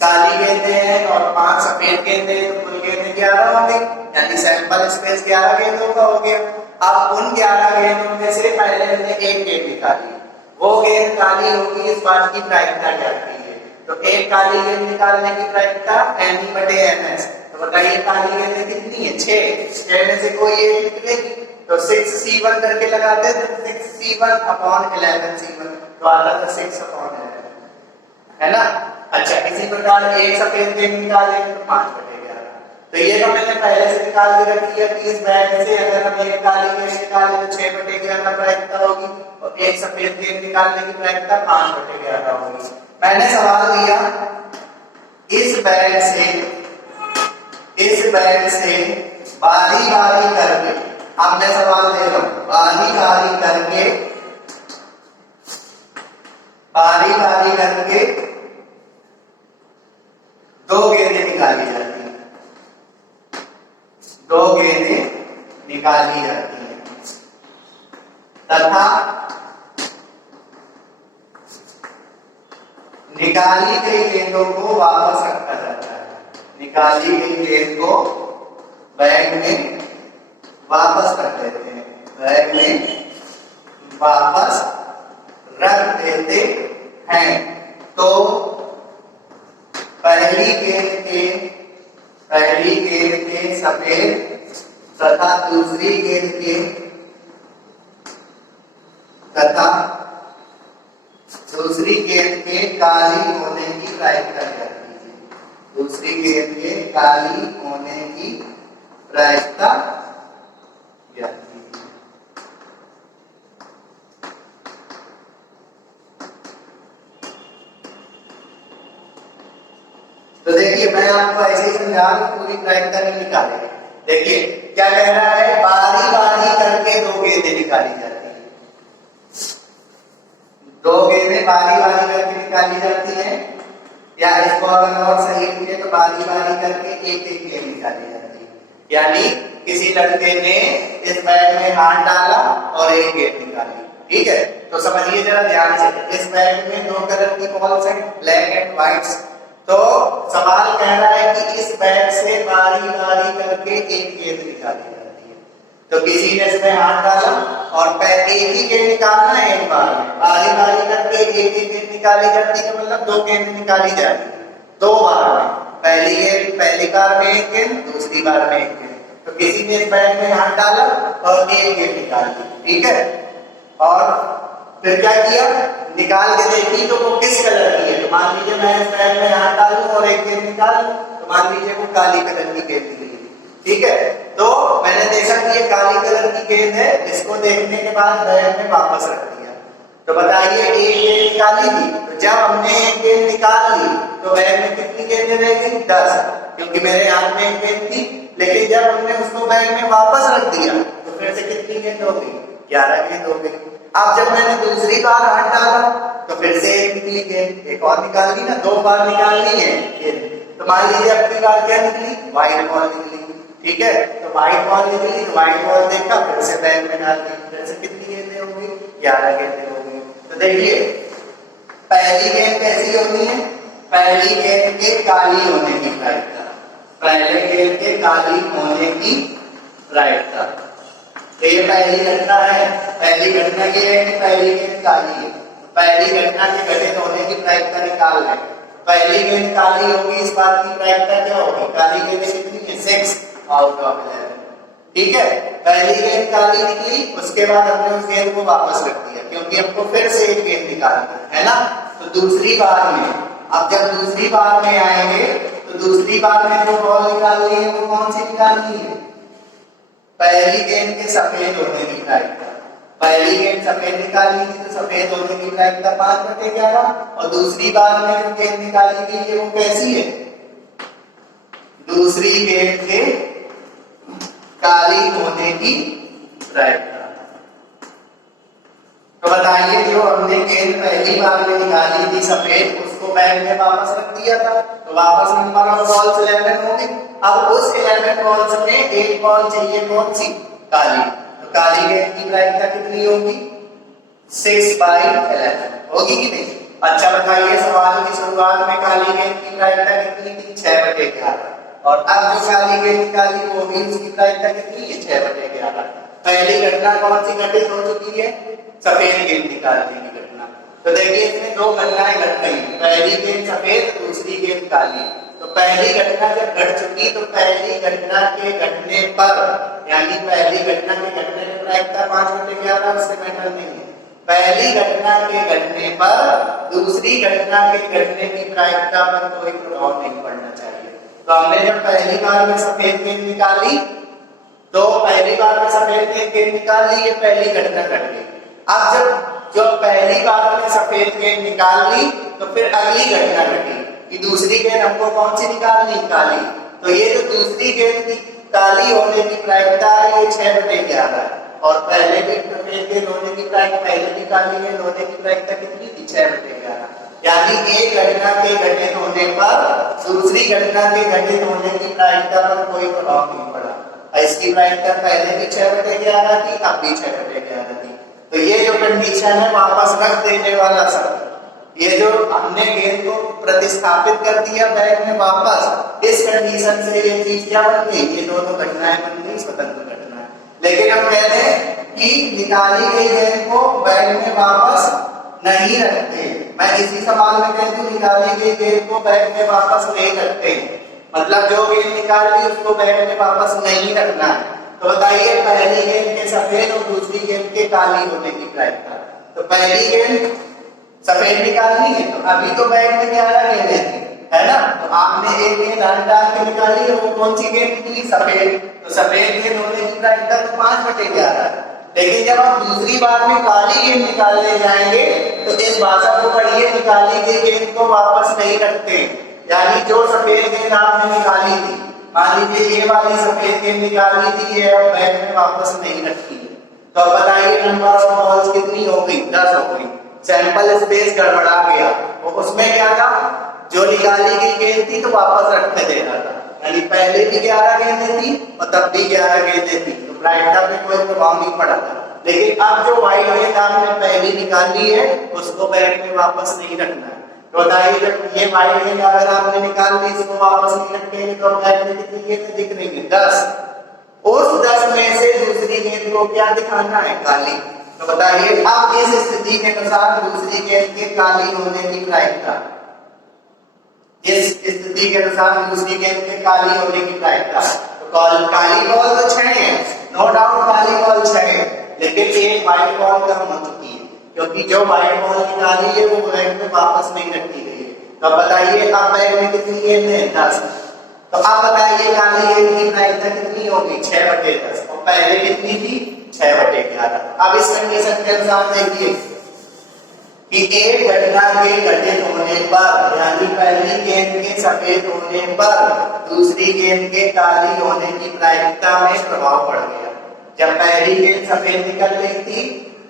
काली गेंदें हैं और 5 सफेद गेंदें हैं तो कुल गेंदें 11 होंगी, यानी सैंपल स्पेस 11 गेंदों का हो गया। अब उन 11 गेंदों में से पहले हमने एक गेंद निकाली, वो गेंद काली होगी, इस बात की प्रायिकता क्या है तो एक काली गेंद निकालने की प्रायिकता n/ms। तो बताइए काली गेंदें कितनी है 6 में से कोई एक निकलेगी तो 6c1 करके लगाते थे 6c1/11c1 तो आता था 6/11 है ना। अच्छा इसी प्रकार एक सफेद गेंद निकालेंगे तो 5/11। तो ये तो मैंने पहले से निकाल के रखी है कि इस बैग से अगर हम एक काली गेंद निकालें तो 6/11 प्रायिकता होगी और एक सफेद गेंद निकालने की प्रायिकता 5/11 होगी। मैंने सवाल दिया इस बैग से बारी बारी करके, अब मैं सवाल दे रहा हूं बारी बारी करके 2 गेंदें निकाली जाती हैं, 2 गेंदें निकाली जाती हैं तथा निकाली गई गेंदों को वापस रखा जाता है। निकाली गई गेंद को बैग में वापस रख देते हैं, बैग में वापस रख देते हैं। तो पहली गेंद के सफेद तथा दूसरी गेंद के काली होने की प्रायिकता जाती है। दूसरी गेंद के काली होने की प्रायिकता जाती है। तो देखिए मैं आपको ऐसे ही समझा रहा हूं, पूरी प्रायिकता नहीं निकालेंगे। देखिए क्या कह रहा है बारी बारी करके 2 गेंदें निकाली जाती है, 2 गेंदें बारी बारी करके निकाली जाती है, या इसको अगर और सही लिखे तो बारी बारी करके एक गेंद निकाली जाती है। यानी किसी लड़के ने इस बैग में हाथ डाला और एक गेंद निकाली, ठीक है। तो समझिए जरा ध्यान से, इस बैग में 2 कलर की बॉल्स हैं, ब्लैक एंड व्हाइट। तो सवाल कह रहा है कि इस बैग से बारी बारी करके एक गेंद निकाली जाती है। तो किसी ने इसमें हाथ डाला और पहले एक ही गेंद निकालना है, एक बार में बारी बारी करके एक ही गेंद निकाली जाती है, मतलब 2 गेंद निकाली जाती है 2 बार में। पहली गेंद पहली बार में एक गेंद, दूसरी बार में एक गेंद। तो किसी ने इस बैग में हाथ डाला और एक गेंद निकाल दी, ठीक है। और फिर क्या किया, निकाल के देखी तो वो किस कलर की है। तो मान लीजिए मैं इस बैग में हाथ डालूं और एक गेंद निकालूं तो मान लीजिए वो काली कलर की गेंद निकली, ठीक है। तो मैंने देखा कि ये काली कलर की गेंद है, इसको देखने के बाद बैग में वापस रख दिया। तो बताइए एक गेंद निकाली थी, तो जब हमने एक गेंद निकाल ली तो बैग में कितनी गेंदें रह गई 10, क्योंकि मेरे हाथ में एक गेंद थी। लेकिन जब हमने उसको बैग में वापस रख दिया तो फिर से कितनी गेंद हो गई 11 गेंद हो गई। अब जब मैंने दूसरी बार हाथ डाला तो फिर से एक निकली गेंद, एक और निकाल ली ना, 2 बार निकालनी है गेंद। तो मान लीजिए अपनी बार क्या निकली, व्हाइट बॉल निकली, ठीक है। तो व्हाइट बॉल निकली तो व्हाइट बॉल देखा, फिर से बैग में डाल दी, फिर से कितनी गेंदें हो गई 11 गेंदें हो गई। तो देखिए पहली गेंद कैसी होती है, पहली गेंद के काली होने की प्रायिकता, पहले गेंद के काली होने की प्रायिकता। तो ये पहली घटना है, पहली घटना ये है कि पहली गेंद काली है। पहली घटना के घटित होने की प्रायिकता निकाल लें। पहली गेंद काली होगी, इस बात की प्रायिकता क्या होगी, काली गेंद कितनी है 6 आउट ऑफ 11, ठीक है। पहली गेंद काली निकली, उसके बाद हमने उस गेंद को वापस रख दिया क्योंकि हमको फिर से एक गेंद निकालना है ना। तो दूसरी बार में, अब जब दूसरी बार में आएंगे तो दूसरी बार में जो बॉल निकालनी है वो कौन सी निकालनी है, पहली गेंद के सफेद होने की प्रायिकता। पहली गेंद सफेद निकाली थी तो सफेद होने की प्रायिकता 5/11, और दूसरी बार में जो गेंद निकाली गई है वो कैसी है, दूसरी गेंद के काली होने की प्रायिकता। तो बताइए जो हमने गेंद पहली बार में निकाली थी सफेद, उसको बैग में वापस रख दिया था, तो वापस नंबर ऑफ बॉल्स 11 होंगे। अब उस 11 बॉल्स में एक बॉल चाहिए कौन सी? काली। तो काली गेंद की प्रायिकता कितनी होगी? 6/11 होगी कि नहीं? अच्छा बताइए सवाल की शुरुआत में काली गेंद की प्रायिकता कितनी थी? 6/11। और अब जो काली गेंद निकाली वो भी उसकी प्रायिकता कितनी है? 6/11। पहली घटना कौन सी घटित हो चुकी है? सफेद गेंद निकालने की घटना। तो देखिए इसमें दो घटनाएं घट गई, पहली गेंद सफेद, दूसरी गेंद काली। तो पहली घटना जब घट चुकी तो पहली घटना के घटने पर, यानी पहली घटना के घटने में प्रायिकता 5/11 उससे मैटर नहीं है। पहली घटना के घटने पर दूसरी घटना के घटने की प्रायिकता पर कोई प्रभाव नहीं पड़ना चाहिए। तो हमने जब पहली बार में सफेद गेंद निकाली तो पहली बार में सफेद गेंद निकाल ली, ये पहली घटना घट गई। अब जब पहली बार में सफेद गेंद निकाल ली तो फिर अगली घटना घटी कि दूसरी गेंद हमको कौन सी निकालनी? काली। तो ये जो दूसरी गेंद की काली होने की प्रायिकता है ये 6/11 और पहले भी सफेद गेंद होने की प्रायिकता, पहले भी काली गेंद होने की प्रायिकता कितनी थी? 6/11। यानी एक घटना के घटित होने पर दूसरी घटना के घटित होने की प्रायिकता पर कोई प्रभाव नहीं पड़ा। इसकी प्रायिकता पहले भी 6/11 थी, अब भी 6/11 थी। तो ये जो कंडीशन है वापस रख देने वाला सब, ये जो हमने गेंद को प्रतिस्थापित कर दिया बैग में वापस, इस कंडीशन से ये चीज क्या बन गई? ये दोनों घटनाएं बन गई स्वतंत्र घटनाएं। लेकिन हम कहते हैं कि निकाली गई गेंद को बैग में वापस नहीं रखते। मैं इसी सवाल में कहती हूँ निकाली गई गेंद को बैग में वापस नहीं रखते, मतलब जो गेंद निकाल ली उसको बैग में वापस नहीं रखना है। तो बताइए पहली गेंद के सफेद और दूसरी गेंद के काली होने की प्रायिकता। तो पहली गेंद सफेद निकालनी है तो अभी तो बैग में 11 गेंदें थी, है ना? तो आपने एक गेंद हाथ डाल के निकाली और वो कौन सी गेंद निकली? सफेद। तो सफेद गेंद होने की प्रायिकता तो 5/11। लेकिन जब आप दूसरी बार में काली गेंद निकालने जाएंगे तो इस भाषा को पढ़िए, निकाली गई गेंद को वापस नहीं रखते। यानी जो सफेद गेंद आपने निकाली थी, मान लीजिए ये वाली सफेद गेंद निकाली थी, ये अब बैग में वापस नहीं रखी है। तो अब बताइए नंबर ऑफ बॉल्स कितनी हो गई? 10 हो गई। सैंपल स्पेस गड़बड़ा गया। तो उसमें क्या था? जो निकाली गई गेंद थी तो वापस रखने देना था, यानी पहले भी 11 गेंदें थी और तब भी 11 गेंदें थी, तो प्रायिकता पे कोई प्रभाव नहीं पड़ा था। लेकिन अब जो व्हाइट गेंद आपने पहली निकाली है उसको बैग में वापस नहीं रखना है। तो बताइए जब ये व्हाइट गेंद अगर आपने निकाल ली इसको वापस नहीं रखेंगे तो बैग में कितनी गेंदें दिख रही है? 10। उस 10 में से दूसरी गेंद को क्या दिखाना है? काली। तो बताइए अब इस स्थिति के अनुसार दूसरी गेंद के काली होने की प्रायिकता, इस स्थिति के अनुसार दूसरी गेंद के काली होने की प्रायिकता, तो काली बॉल तो 6 है, नो डाउट काली बॉल 6 है, लेकिन एक व्हाइट बॉल कम हो चुकी है क्योंकि जो व्हाइट बॉल निकाली है वो बैग में वापस नहीं रखी गई है। तो बताइए अब बैग में कितनी गेंद है? 10। तो अब बताइए काली गेंद की प्रायिकता कितनी होगी? 6/10 और पहले कितनी थी? 6/11। अब इस कंडीशन के अनुसार देखिए कि एक घटना के घटित होने पर, यानी पहली गेंद के सफेद होने पर दूसरी गेंद के काली होने की प्रायिकता में प्रभाव पड़ गया। जब पहली गेंद सफेद निकल गई थी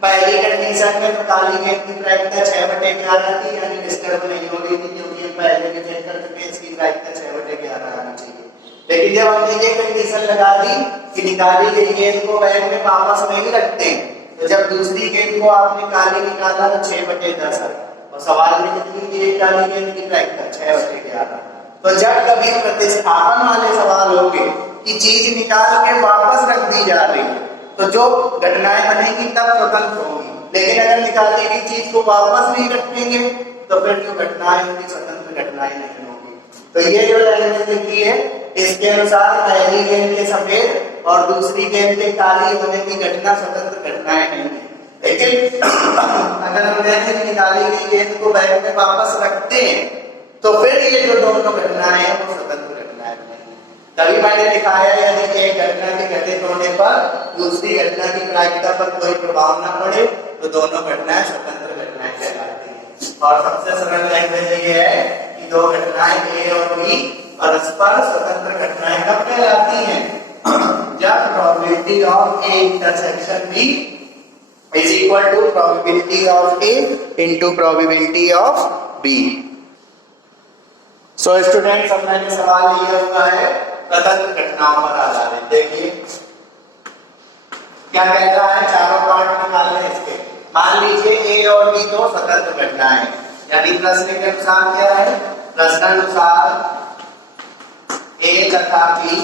पहली कंडीशन में तो काली गेंद की प्रायिकता 6/11 थी, यानी डिस्टर्ब नहीं हो रही थी क्योंकि पहले भी चेक कर चुके इसकी प्रायिकता 6/11 आनी चाहिए। लेकिन जब हमने ये कंडीशन लगा दी कि निकाली गई गेंद को बैग में वापस नहीं रखते, तो जब दूसरी गेंद को आपने काली निकाला तो 6/10 और सवाल में कितनी थी काली गेंद की प्रायिकता? 6/11। तो जब कभी प्रतिस्थापन वाले सवाल होंगे कि चीज निकाल के वापस रख दी जा रही है तो जो घटनाएं बनेगी तब स्वतंत्र होंगी, लेकिन अगर निकाली गई चीज को वापस नहीं रखेंगे तो फिर जो घटनाएं होंगी स्वतंत्र घटनाएं नहीं होंगी। तो ये जो लैंग्वेज लिखी है इसके अनुसार पहली गेंद के सफेद और दूसरी गेंद के काली होने की घटना स्वतंत्र घटनाएं नहीं है। लेकिन अगर हम कहते हैं निकाली गई गेंद को बैग में वापस रखते हैं तो फिर ये जो दोनों घटनाएं हैं वो स्वतंत्र घटनाएं नहीं। तभी मैंने दिखाया यदि एक घटना के घटित होने पर दूसरी घटना की प्रायिकता पर कोई प्रभाव न पड़े तो दोनों घटनाएं स्वतंत्र घटनाएं कहलाती हैं। और सबसे सरल लैंग्वेज ये है कि दो घटनाएं ए और बी परस्पर स्वतंत्र घटनाएं कब कहलाती हैं? जब probability of A intersection B is equal to probability of A into probability of B. So students, अपना जो सवाल लिया हुआ है स्वतंत्र घटनाओं पर आधारित, देखिए क्या कहता है। चारों पार्ट निकालने हैं इसके। मान लीजिए ए और बी दो स्वतंत्र घटनाएं, यानी प्रश्न के अनुसार क्या है, प्रश्नानुसार ए तथा बी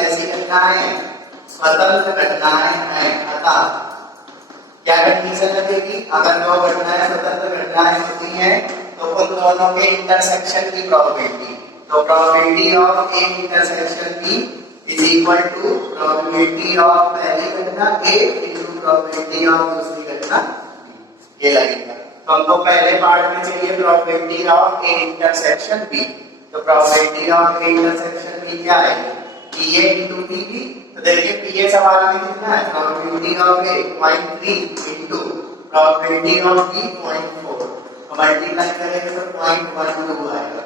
ऐसी घटनाएं स्वतंत्र घटनाएं हैं, अतः क्या कंडीशन लगेगी, अगर दो घटनाएं स्वतंत्र घटनाएं होती हैं तो उन दोनों के इंटरसेक्शन की प्रोबेबिलिटी, तो probability of A intersection B is equal to probability of पहली घटना ए इनटू प्रोबेबिलिटी ऑफ दूसरी घटना बी, ये लगेगा। तो हमको पहले पार्ट में चाहिए probability of A intersection B, तो probability of A intersection B क्या है, P A into P B. तो देखिए पी ए सवाल में कितना है, probability of A 0.3 into probability of B 0.4, तो मल्टीप्लाई करेंगे तो 0.12 आएगा,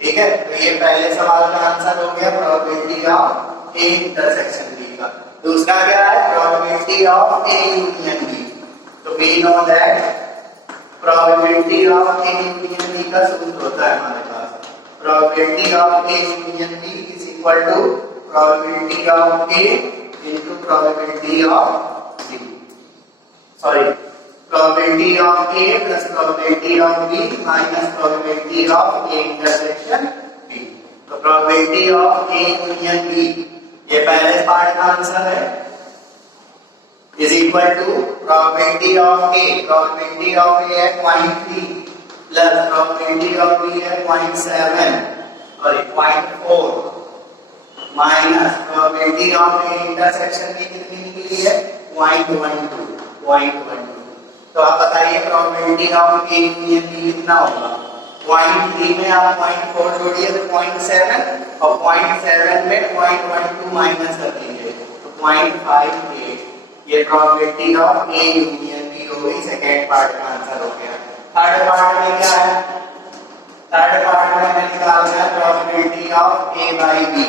ठीक है। तो ये पहले सवाल का आंसर हो गया probability of A intersection B का। दूसरा क्या है, probability of A union B, तो we know that probability of A union B का सूत्र होता है हमारे पास, probability of A union B is equal to probability of A into probability of B, sorry probability of A plus probability of B minus probability of A intersection B, तो probability of A union B, ये पहले part का answer है, is equal to probability of A, probability of A है 0.3 plus probability of B है 0.7 और 0.4 minus probability of A intersection B कितनी निकली है 0.12। तो आप बताइए probability of A union B कितना होगा, 0.3 में आप 0.4 जोड़िए तो 0.7 और 0.7 में 0.12 माइनस कर दीजिए तो 0.58, ये probability of A union B हो गई, सेकेंड पार्ट का आंसर हो गया। थर्ड पार्ट में क्या है, थर्ड पार्ट में मैंने निकाला है probability of A by B,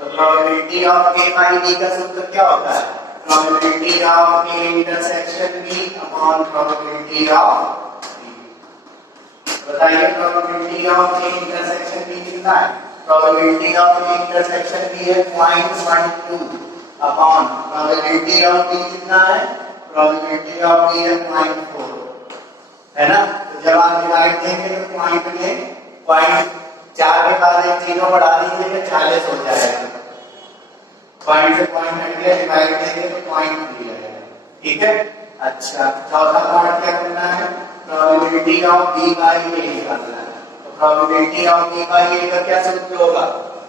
तो probability of A by B का सूत्र क्या होता है, probability of A intersection B upon probability of B, बताइए probability of A intersection B कितना है, probability of A intersection B है 0.12 upon probability of B कितना है, probability of B है 0.4, है ना। तो जब आप डिवाइड देंगे तो पॉइंट में 0.4 के बाद एक जीरो बढ़ा दीजिए तो 40 हो जाएगा, पॉइंट से पॉइंट हट गया, डिवाइड देंगे तो 0.3 आएगा, ठीक है। अच्छा, चौथा पार्ट क्या करना है, probability of B by A निकालना है, तो probability of B by A का क्या सूत्र होगा,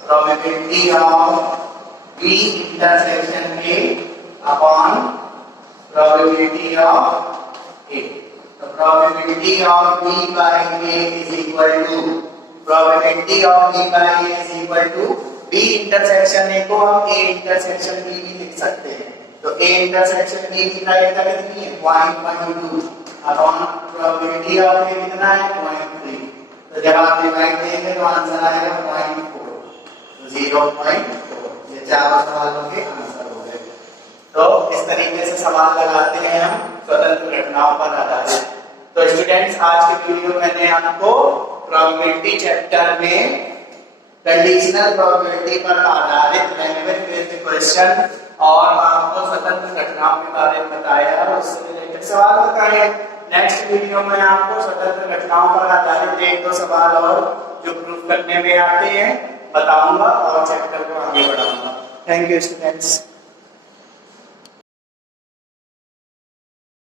probability of B intersection A upon probability of A, तो probability of B by A is equal to probability of B by A is equal to B intersection A को हम ए intersection B भी लिख सकते हैं, तो ए इंटरसेक्शन बी की value कितनी है 0.12 अपॉन प्रोबेबिलिटी ऑफ ए कितना है 0.3, तो जब आप डिवाइड देंगे तो आंसर आएगा 0.4, तो 0.4, ये चारों सवालों के आंसर हो गए। तो इस तरीके से सवाल लगाते हैं हम स्वतंत्र घटनाओं पर आधारित। तो स्टूडेंट्स, आज के वीडियो में मैंने आपको प्रोबेबिलिटी चैप्टर में कंडीशनल प्रोबेबिलिटी पर आधारित लैंग्वेज बेस्ड क्वेश्चन और आपको स्वतंत्र घटनाओं के बारे में बताया और उससे रिलेटेड सवाल बताए। नेक्स्ट वीडियो में आपको स्वतंत्र घटनाओं पर आधारित एक दो सवाल और जो प्रूफ करने में आते हैं बताऊंगा और चैप्टर को आगे बढ़ाऊंगा। Thank you students.